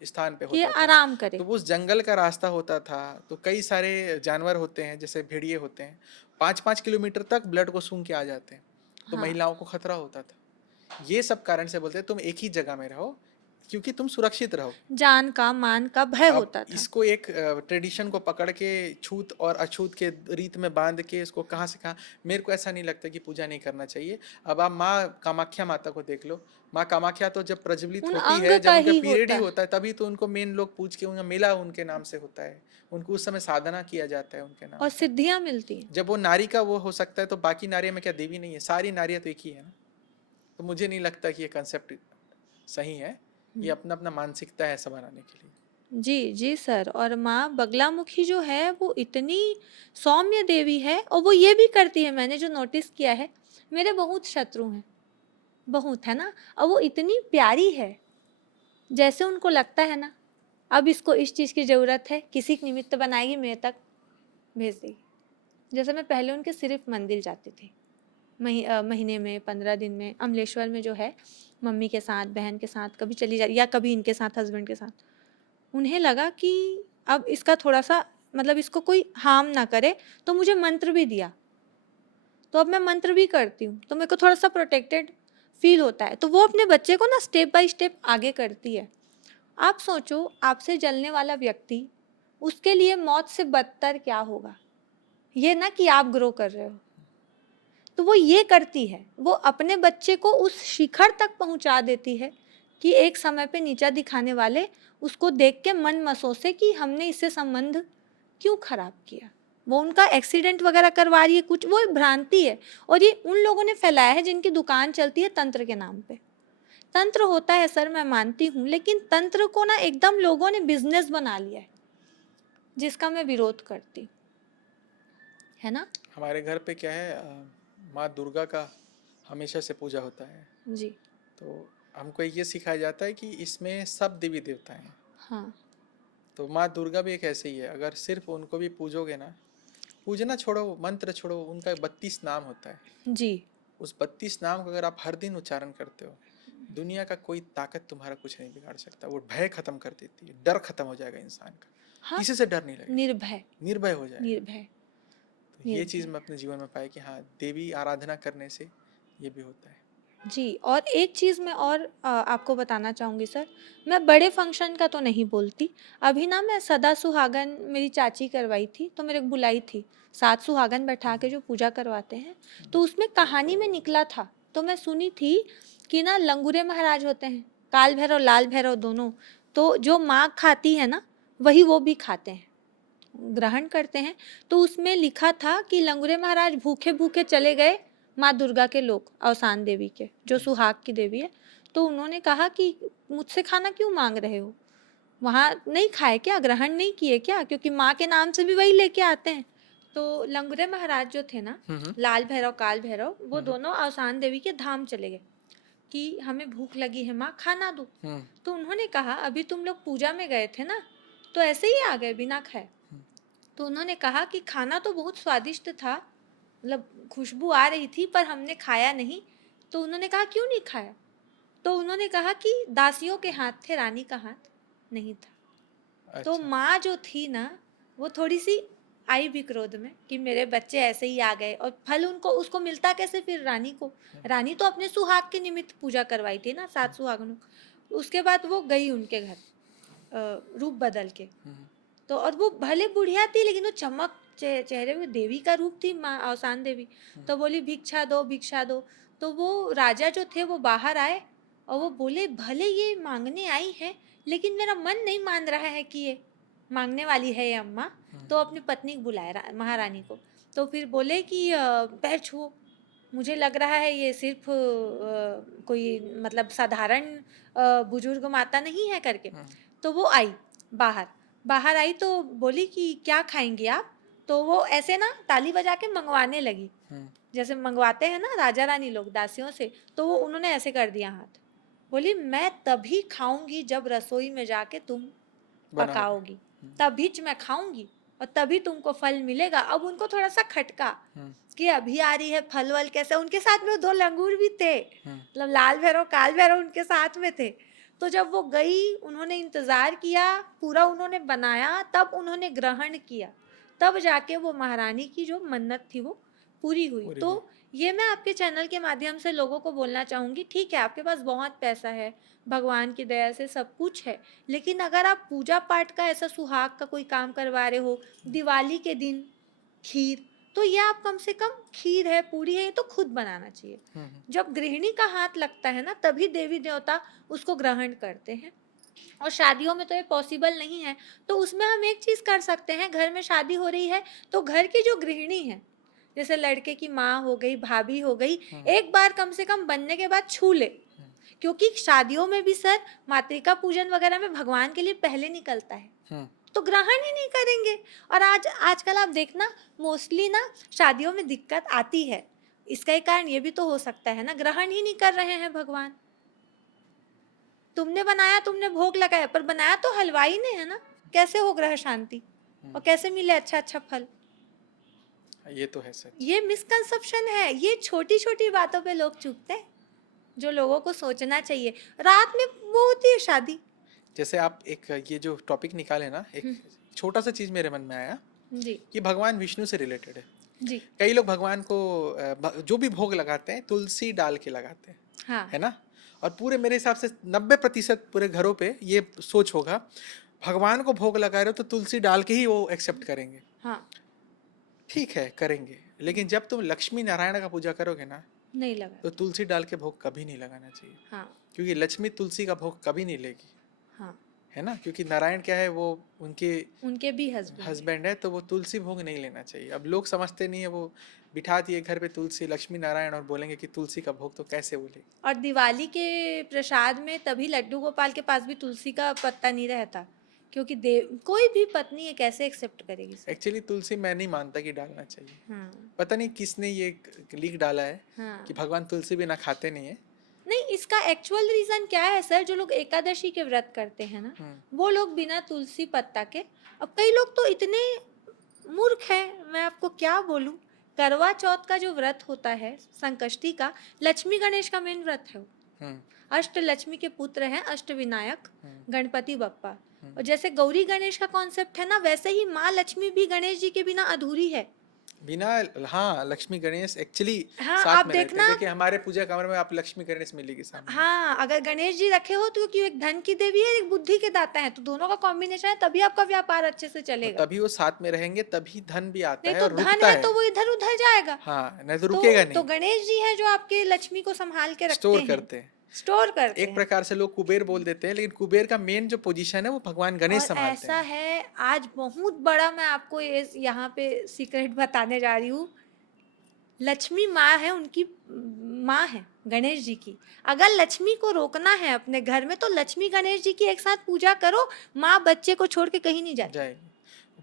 स्थान पे कि ये होता था। आराम करे। तो वो उस जंगल का रास्ता होता था, तो कई सारे जानवर होते हैं, जैसे भेड़िए होते हैं, 5-5 किलोमीटर तक ब्लड को सूंघ के आ जाते हैं, तो हाँ, महिलाओं को खतरा होता था। ये सब कारण से बोलते हैं तुम एक ही जगह में रहो, क्योंकि तुम सुरक्षित रहो। जान का मान का भय अब होता था। इसको एक ट्रेडिशन को पकड़ के छूत और अछूत के रीत में बांध के इसको कहाँ से कहाँ, मेरे को ऐसा नहीं लगता कि पूजा नहीं करना चाहिए। अब आप माँ कामाख्या माता को देख लो, माँ कामाख्या तो जब प्रज्वलित उन होती अंग है, जब का उनका ही पीरियड ही होता है। होता है, तभी तो उनको मेन लोग पूज के, उनका मेला उनके नाम से होता है, उनको उस समय साधना किया जाता है उनके नाम और पे। सिद्धियां मिलती हैं। जब वो नारी का वो हो सकता है, तो बाकी नारियां में क्या देवी नहीं है? सारी नारियां तो एक ही है ना। तो मुझे नहीं लगता कि ये कंसेप्ट सही है, ये हम्म। अपना अपना मानसिकता है ऐसा बनाने के लिए। जी जी सर, और माँ बगलामुखी जो है वो इतनी सौम्य देवी है, और वो ये भी करती है, मैंने जो नोटिस किया है, मेरे बहुत शत्रु हैं, बहुत है ना, और वो इतनी प्यारी है, जैसे उनको लगता है ना अब इसको इस चीज़ की ज़रूरत है, किसी के निमित्त बनाएगी, मेरे तक भेज देगी। जैसे मैं पहले उनके सिर्फ मंदिर जाती थी, महीने में 15 दिन में, अमलेश्वर में जो है, मम्मी के साथ, बहन के साथ कभी चली जा, या कभी इनके साथ, हस्बैंड के साथ। उन्हें लगा कि अब इसका थोड़ा सा, मतलब इसको कोई हार्म ना करे, तो मुझे मंत्र भी दिया, तो अब मैं मंत्र भी करती हूँ, तो मेरे को थोड़ा सा प्रोटेक्टेड फील होता है। तो वो अपने बच्चे को ना स्टेप बाय स्टेप आगे करती है। आप सोचो, आपसे जलने वाला व्यक्ति, उसके लिए मौत से बदतर क्या होगा, ये ना कि आप ग्रो कर रहे हो। तो वो ये करती है, वो अपने बच्चे को उस शिखर तक पहुंचा देती है कि एक समय पे नीचा दिखाने वाले उसको देख के मन मसोसे कि हमने इससे संबंध क्यों खराब किया। वो उनका एक्सीडेंट वगैरह करवा रही है, कुछ वो भ्रांति है, और ये उन लोगों ने फैलाया है जिनकी दुकान चलती है तंत्र के नाम पे। तंत्र होता है सर, मैं मानती हूँ, लेकिन तंत्र को ना एकदम लोगों ने बिजनेस बना लिया है, जिसका मैं विरोध करती हूँ, है ना। हमारे घर पे क्या है, माँ दुर्गा का हमेशा से पूजा होता है। जी। तो हमको ये सिखाया जाता है कि इसमें सब देवी देवता हैं। हाँ। तो माँ दुर्गा भी एक ऐसे ही है, अगर सिर्फ उनको भी पूजोगे ना, पूजना छोड़ो, मंत्र छोड़ो, उनका 32 नाम होता है। जी। उस 32 नाम को अगर आप हर दिन उच्चारण करते हो, दुनिया का कोई ताकत तुम्हारा कुछ नहीं बिगाड़ सकता। वो भय खत्म कर देती है, डर खत्म हो जाएगा इंसान का, हाँ, किसी से डर नहीं लगेगा, निर्भय। निर्भय हो जाएगा। निर्भय। तो ये चीज़ निर्भय। मैं अपने जीवन में पाया कि हाँ, देवी आराधना करने से ये भी होता है। जी, और एक चीज़ मैं और आपको बताना चाहूँगी सर, मैं बड़े फंक्शन का तो नहीं बोलती। अभी ना मैं सदा सुहागन मेरी चाची करवाई थी, तो मेरे को बुलाई थी। 7 सुहागन बैठा के जो पूजा करवाते हैं, तो उसमें कहानी में निकला था, तो मैं सुनी थी कि ना लंगूरे महाराज होते हैं, काल भैरव, लाल भैरव दोनों, तो जो माँ खाती है ना, वही वो भी खाते हैं, ग्रहण करते हैं। तो उसमें लिखा था कि लंगूरे महाराज भूखे-भूखे चले गए माँ दुर्गा के लोग, अवसान देवी के, जो सुहाग की देवी है। तो उन्होंने कहा कि मुझसे खाना क्यों मांग रहे हो? वहाँ नहीं खाए क्या, ग्रहण नहीं किए क्या? क्योंकि माँ के नाम से भी वही लेके आते हैं। तो लंगूरे महाराज जो थे ना, हम्म। लाल भैरव, काल भैरव, वो हम्म। दोनों अवसान देवी के धाम चले गए कि हमें भूख लगी है माँ, खाना दो। हम्म। तो उन्होंने कहा अभी तुम लोग पूजा में गए थे ना, तो ऐसे ही आ गए बिना खाए। तो उन्होंने कहा कि खाना तो बहुत स्वादिष्ट था, मतलब खुशबू आ रही थी, पर हमने खाया नहीं। तो उन्होंने कहा क्यों नहीं खाया? तो उन्होंने कहा कि दासियों के हाथ थे, रानी का हाथ नहीं था। तो अच्छा। माँ जो थी ना, वो थोड़ी सी आई भी क्रोध में कि मेरे बच्चे ऐसे ही आ गए, और फल उनको उसको मिलता कैसे फिर रानी को? रानी तो अपने सुहाग के निमित्त पूजा करवाई थी ना, 7 सुहागनों। उसके बाद वो गई उनके घर रूप बदल के। तो और वो भले बुढ़िया थी, लेकिन वो चमक चेहरे में देवी का रूप थी, माँ अवसान देवी। तो बोली भिक्षा दो, भिक्षा दो। तो वो राजा जो थे वो बाहर आए और वो बोले भले ये मांगने आई है, लेकिन मेरा मन नहीं मान रहा है कि ये मांगने वाली है ये अम्मा। तो अपनी पत्नी को बुलाया, महारानी को। तो फिर बोले कि पैर छुओ, मुझे लग रहा है ये सिर्फ कोई मतलब साधारण बुजुर्ग माता नहीं है करके। तो वो आई बाहर, बाहर आई तो बोली कि क्या खाएंगे आप? तो वो ऐसे ना ताली बजा के मंगवाने लगी, जैसे मंगवाते हैं ना राजा रानी लोग दासियों से। तो वो उन्होंने ऐसे कर दिया हाथ, बोली मैं तभी खाऊंगी जब रसोई में जाके तुम पकाओगी, तभी मैं खाऊंगी और तभी तुमको फल मिलेगा। अब उनको थोड़ा सा खटका कि अभी आ रही है फल वल कैसे। उनके साथ में 2 लंगूर भी थे, मतलब लाल भैरव काल भैरव उनके साथ में थे। तो जब वो गई, उन्होंने इंतजार किया, पूरा उन्होंने बनाया, तब उन्होंने ग्रहण किया, तब जाके वो महारानी की जो मन्नत थी वो पूरी हुई। तो ये मैं आपके चैनल के माध्यम से लोगों को बोलना चाहूँगी, ठीक है आपके पास बहुत पैसा है, भगवान की दया से सब कुछ है, लेकिन अगर आप पूजा पाठ का ऐसा सुहाग का कोई काम करवा रहे हो, दिवाली के दिन खीर, तो ये आप कम से कम खीर है, पूरी है, ये तो खुद बनाना चाहिए। जब गृहिणी का हाथ लगता है ना, तभी देवी देवता उसको ग्रहण करते हैं। और शादियों में तो ये पॉसिबल नहीं है, तो उसमें हम एक चीज कर सकते हैं, घर में शादी हो रही है तो घर की जो गृहिणी है, जैसे लड़के की माँ हो गई, भाभी हो गई, एक बार कम से कम बनने के बाद छू ले। क्योंकि शादियों में भी सर मातृका पूजन वगैरह में भगवान के लिए पहले निकलता है, तो ग्रहण ही नहीं करेंगे। और आजकल आप देखना मोस्टली ना शादियों में दिक्कत आती है, इसका एक कारण ये भी तो हो सकता है ना, ग्रहण ही नहीं कर रहे हैं भगवान। तुमने बनाया, तुमने भोग लगाया, पर बनाया तो हलवाई ने है ना, कैसे हो ग्रह शांति और कैसे मिले अच्छा अच्छा फल? ये तो है सच। ये मिसकंसेप्शन है, ये छोटी छोटी बातों पे लोग चूकते हैं, जो लोगों को सोचना चाहिए। रात में वो होती है शादी। जैसे आप एक ये जो टॉपिक निकाले ना, एक छोटा सा चीज मेरे मन में आया जी कि भगवान विष्णु से रिलेटेड है। जी कई लोग भगवान को जो भी भोग लगाते हैं तुलसी डाल के लगाते हैं, हाँ है ना। और पूरे मेरे हिसाब से 90% पूरे घरों पे ये सोच होगा, भगवान को भोग लगा रहे हो तो तुलसी डाल के ही वो एक्सेप्ट करेंगे। हाँ ठीक है करेंगे, लेकिन जब तुम लक्ष्मी नारायण का पूजा करोगे ना, नहीं लगा तो तुलसी डाल के भोग कभी नहीं लगाना चाहिए। हाँ क्योंकि लक्ष्मी तुलसी का भोग कभी नहीं लेगी, हाँ है ना। क्योंकि नारायण क्या है, वो उनके भी हस्बैंड हस्बैंड है, तो वो तुलसी भोग नहीं लेना चाहिए। अब लोग समझते नहीं है, वो बिठा दिए घर पे तुलसी लक्ष्मी नारायण और बोलेंगे कि तुलसी का भोग, तो कैसे बोले। और दिवाली के प्रसाद में तभी लड्डू गोपाल के पास भी तुलसी का पत्ता नहीं रहता, क्योंकि देव कोई भी पत्नी ये कैसे एक्सेप्ट करेगी सर? एक्चुअली तुलसी मैं नहीं मानता कि डालना चाहिए। हाँ पता नहीं किसने ये लीक डाला है हाँ कि भगवान तुलसी बिना खाते नहीं है। नहीं, इसका एक्चुअल रीजन क्या है सर? जो लोग एकादशी के व्रत करते हैं ना, वो लोग बिना तुलसी पत्ता के। अब कई लोग तो इतने मूर्ख हैं, मैं आपको क्या बोलूं। करवा चौथ का जो व्रत होता है संकष्टी का, लक्ष्मी गणेश का मेन व्रत है वो। अष्ट लक्ष्मी के पुत्र हैं, अष्ट विनायक गणपति बप्पा। और जैसे गौरी गणेश का कॉन्सेप्ट है ना, वैसे ही माँ लक्ष्मी भी गणेश जी के बिना अधूरी है। बिना, हाँ लक्ष्मी गणेश एक्चुअली हाँ, साथ आप में रहते देखना, हैं। देखिए हमारे पूजा कमरे में आप लक्ष्मी गणेश मिलेगी सामने। हाँ अगर गणेश जी रखे हो तो, क्योंकि एक धन की देवी है, एक बुद्धि के दाता है, तो दोनों का कॉम्बिनेशन है, तभी आपका व्यापार अच्छे से तो चलेगा। तभी वो साथ में रहेंगे, तभी धन भी आता नहीं है तो और धन रुकता है है। तो वो इधर उधर जाएगा। हाँ, नहीं तो रुकेगा तो नहीं। गणेश जी है जो आपके लक्ष्मी को संभाल के रखते स्टोर हैं, करते हैं। स्टोर करते एक हैं। प्रकार से लोग कुबेर बोल देते हैं, लेकिन कुबेर का मेन जो पोजीशन है वो भगवान गणेश और संभालते ऐसा हैं। है, आज बहुत बड़ा मैं आपको ये यहाँ पे सीक्रेट बताने जा रही हूँ। लक्ष्मी माँ है, उनकी माँ है गणेश जी की। अगर लक्ष्मी को रोकना है अपने घर में, तो लक्ष्मी गणेश जी की एक साथ पूजा करो, माँ बच्चे को छोड़ के कहीं नहीं जाती। जाएगी,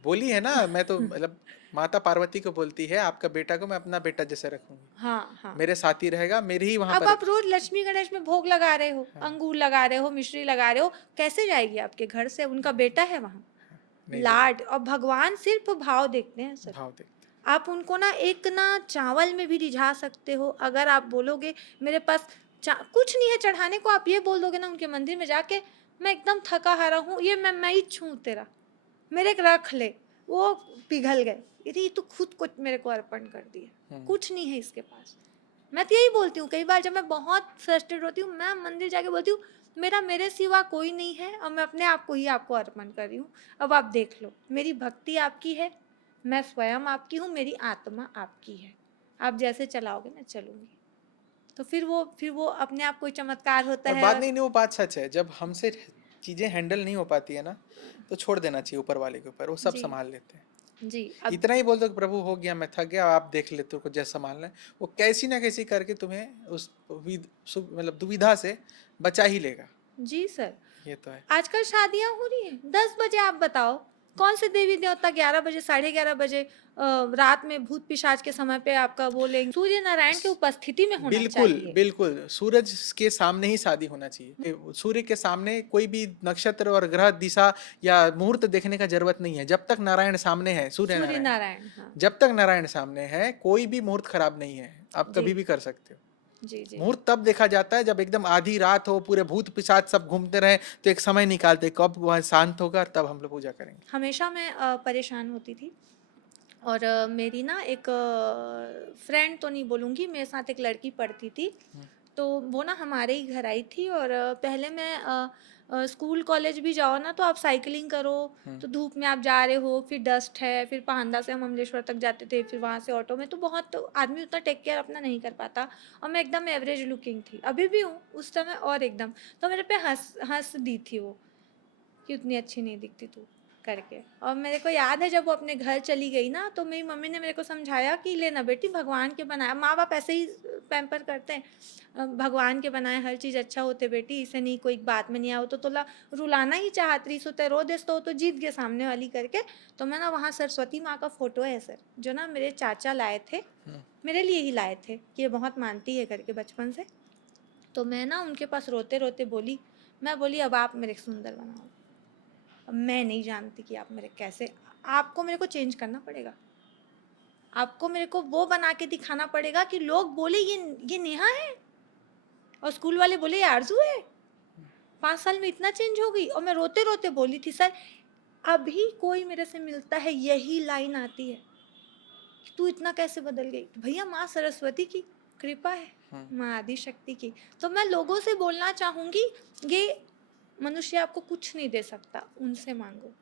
बोली है ना, मैं तो मतलब माता पार्वती को बोलती है, आपका बेटा को मैं अपना बेटा जैसे रखूंगी, हाँ हाँ। मेरे साथ ही रहेगा, मेरे ही वहां अब पर। आप रोज लक्ष्मी गणेश में भोग लगा रहे हो, हाँ। अंगूर लगा रहे हो, मिश्री लगा रहे हो, कैसे जाएगी आपके घर से? उनका बेटा है वहां, नहीं लाड। और भगवान सिर्फ भाव देखते हैं सर। भाव देखते। आप उनको ना एक ना चावल में भी रिझा सकते हो। अगर आप बोलोगे मेरे पास कुछ नहीं है चढ़ाने को, आप ये बोल दोगे ना उनके मंदिर में जाके, मैं एकदम थका हारा हूँ, ये मैं ही छूँ तेरा, मेरे एक रख ले, वो पिघल गए, ये तो खुद को मेरे को अर्पण कर दिया, कुछ नहीं है इसके पास। मैं तो यही बोलती हूँ, कई बार जब मैं बहुत फ्रस्ट्रेट होती हूँ, मैं मंदिर जाके बोलती हूँ मेरे सिवा कोई नहीं है और मैं अपने आप को ही आपको अर्पण कर रही हूँ। अब आप देख लो, मेरी भक्ति आपकी है, मैं स्वयं आपकी हूँ, मेरी आत्मा आपकी है, आप जैसे चलाओगे मैं चलूँगी। तो फिर वो अपने आप कोई चमत्कार होता और है। बात और नहीं नहीं, वो बात सच है, जब हमसे चीजें हैंडल नहीं हो पाती है ना, तो छोड़ देना चाहिए ऊपर वाले के ऊपर, वो सब जी संभाल लेते हैं। जी। अब इतना ही बोल दो कि प्रभु हो गया, मैं थक गया, आप देख ले, तेरे को जैसा संभालना है, वो कैसी ना कैसी करके तुम्हें उस मतलब दुविधा से बचा ही लेगा। जी सर, ये तो है। आजकल शादियां हो रही हैं 10 बजे, आप बताओ कौन से देवी देवता 11 बजे 11:30 बजे रात में भूत पिशाच के समय पे आपका वो लेंगे? सूर्य नारायण के उपस्थिति में होना बिल्कुल चाहिए। बिल्कुल, सूरज के सामने ही शादी होना चाहिए। सूर्य के सामने कोई भी नक्षत्र और ग्रह दिशा या मुहूर्त देखने का जरूरत नहीं है। जब तक नारायण सामने है, सूर्य सूर्य नारायण, नारायण, हाँ। जब तक नारायण सामने है, कोई भी मुहूर्त खराब नहीं है, आप जी कभी भी कर सकते हो। जी जी। मुहूर्त तब देखा जाता है जब एकदम आधी रात हो, पूरे भूत पिशाच सब घूमते रहे, तो एक समय निकालते कब वह शांत होगा, तब हम लोग पूजा करेंगे। हमेशा मैं परेशान होती थी और मेरी ना एक फ्रेंड तो नहीं बोलूँगी, मेरे साथ एक लड़की पढ़ती थी, तो वो ना हमारे ही घर आई थी। और पहले मैं स्कूल कॉलेज भी जाओ ना तो आप साइकिलिंग करो, तो धूप में आप जा रहे हो, फिर डस्ट है, फिर पाहंदा से हम अमलेश्वर तक जाते थे, फिर वहाँ से ऑटो में, तो बहुत आदमी उतना टेक केयर अपना नहीं कर पाता। और मैं एकदम एवरेज लुकिंग थी, अभी भी हूँ, उस समय और एकदम। तो मेरे पे हंस हंस दी थी वो कि उतनी अच्छी नहीं दिखती तू करके। और मेरे को याद है जब वो अपने घर चली गई ना, तो मेरी मम्मी ने मेरे को समझाया कि लेना बेटी, भगवान के बनाया, माँ बाप ऐसे ही पैम्पर करते हैं, भगवान के बनाए हर चीज़ अच्छा होते बेटी, इसे नहीं कोई बात में नहीं आओ तो तोला रुलाना ही चाहत रही सो, रो देस तो जीत गए सामने वाली करके। तो मैं ना वहाँ सरस्वती माँ का फोटो है सर, जो ना मेरे चाचा लाए थे, मेरे लिए ही लाए थे कि ये बहुत मानती है करके बचपन से। तो मैं ना उनके पास रोते रोते बोली, मैं बोली अब आप मेरे सुंदर बनाओ। अब मैं नहीं जानती कि आप मेरे कैसे, आपको मेरे को चेंज करना पड़ेगा, आपको मेरे को वो बना के दिखाना पड़ेगा कि लोग बोले ये नेहा है, और स्कूल वाले बोले ये आरजू है, 5 साल में इतना चेंज हो गई। और मैं रोते रोते बोली थी सर, अभी कोई मेरे से मिलता है यही लाइन आती है कि तू इतना कैसे बदल गई। भैया माँ सरस्वती की कृपा है, माँ आदि शक्ति की। तो मैं लोगों से बोलना चाहूंगी, ये मनुष्य आपको कुछ नहीं दे सकता, उनसे मांगो।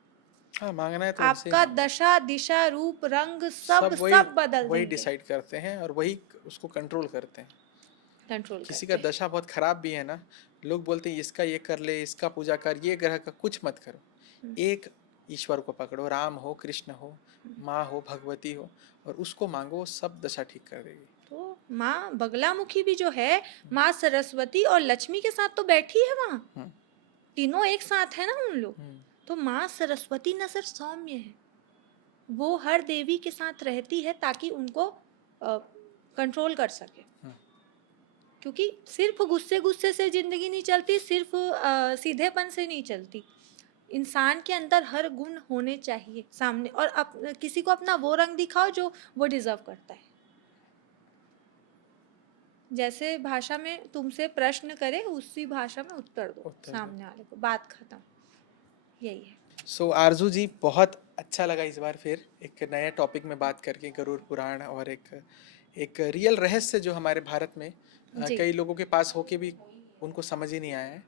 हाँ, मांगना है तो उनसे ही आपका मांगो। दशा दिशा रूप रंग सब वही सब बदल वही देंगे, डिसाइड करते हैं और वही उसको कंट्रोल करते हैं। कंट्रोल किसी का करते हैं। दशा बहुत खराब भी है ना, लोग बोलते हैं इसका ये कर ले, इसका पूजा कर, ये ग्रह का कुछ मत करो, एक ईश्वर को पकड़ो, राम हो, कृष्ण हो, माँ हो, भगवती हो, और उसको मांगो, वो सब दशा ठीक कर देगी। तो माँ बगलामुखी भी जो है, माँ सरस्वती और लक्ष्मी के साथ तो बैठी है वहाँ, तीनों एक साथ है ना उन लोग। तो माँ सरस्वती न सर सौम्य है, वो हर देवी के साथ रहती है ताकि उनको कंट्रोल कर सके, क्योंकि सिर्फ गुस्से गुस्से से जिंदगी नहीं चलती, सिर्फ सीधेपन से नहीं चलती। इंसान के अंदर हर गुण होने चाहिए सामने, और किसी को अपना वो रंग दिखाओ जो वो डिजर्व करता है। जैसे भाषा में तुमसे प्रश्न करे, उसी भाषा में उत्तर दो सामने वाले को, बात खत्म, यही है। सो आरजू जी, बहुत अच्छा लगा इस बार फिर एक नया टॉपिक में बात करके, गरुड़ पुराण, और एक रियल रहस्य जो हमारे भारत में कई लोगों के पास होके भी उनको समझ ही नहीं आया है।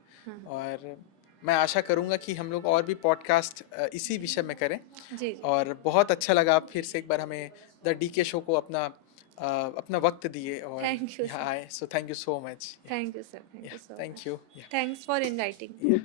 और मैं आशा करूँगा कि हम लोग और भी पॉडकास्ट इसी विषय में करें। जी। और बहुत अच्छा लगा आप फिर से एक बार हमें द डीके शो को अपना वक्त दिए और यहाँ आए। So thank you so much. Thank you sir, thank you so much. Thank you. Thanks for inviting.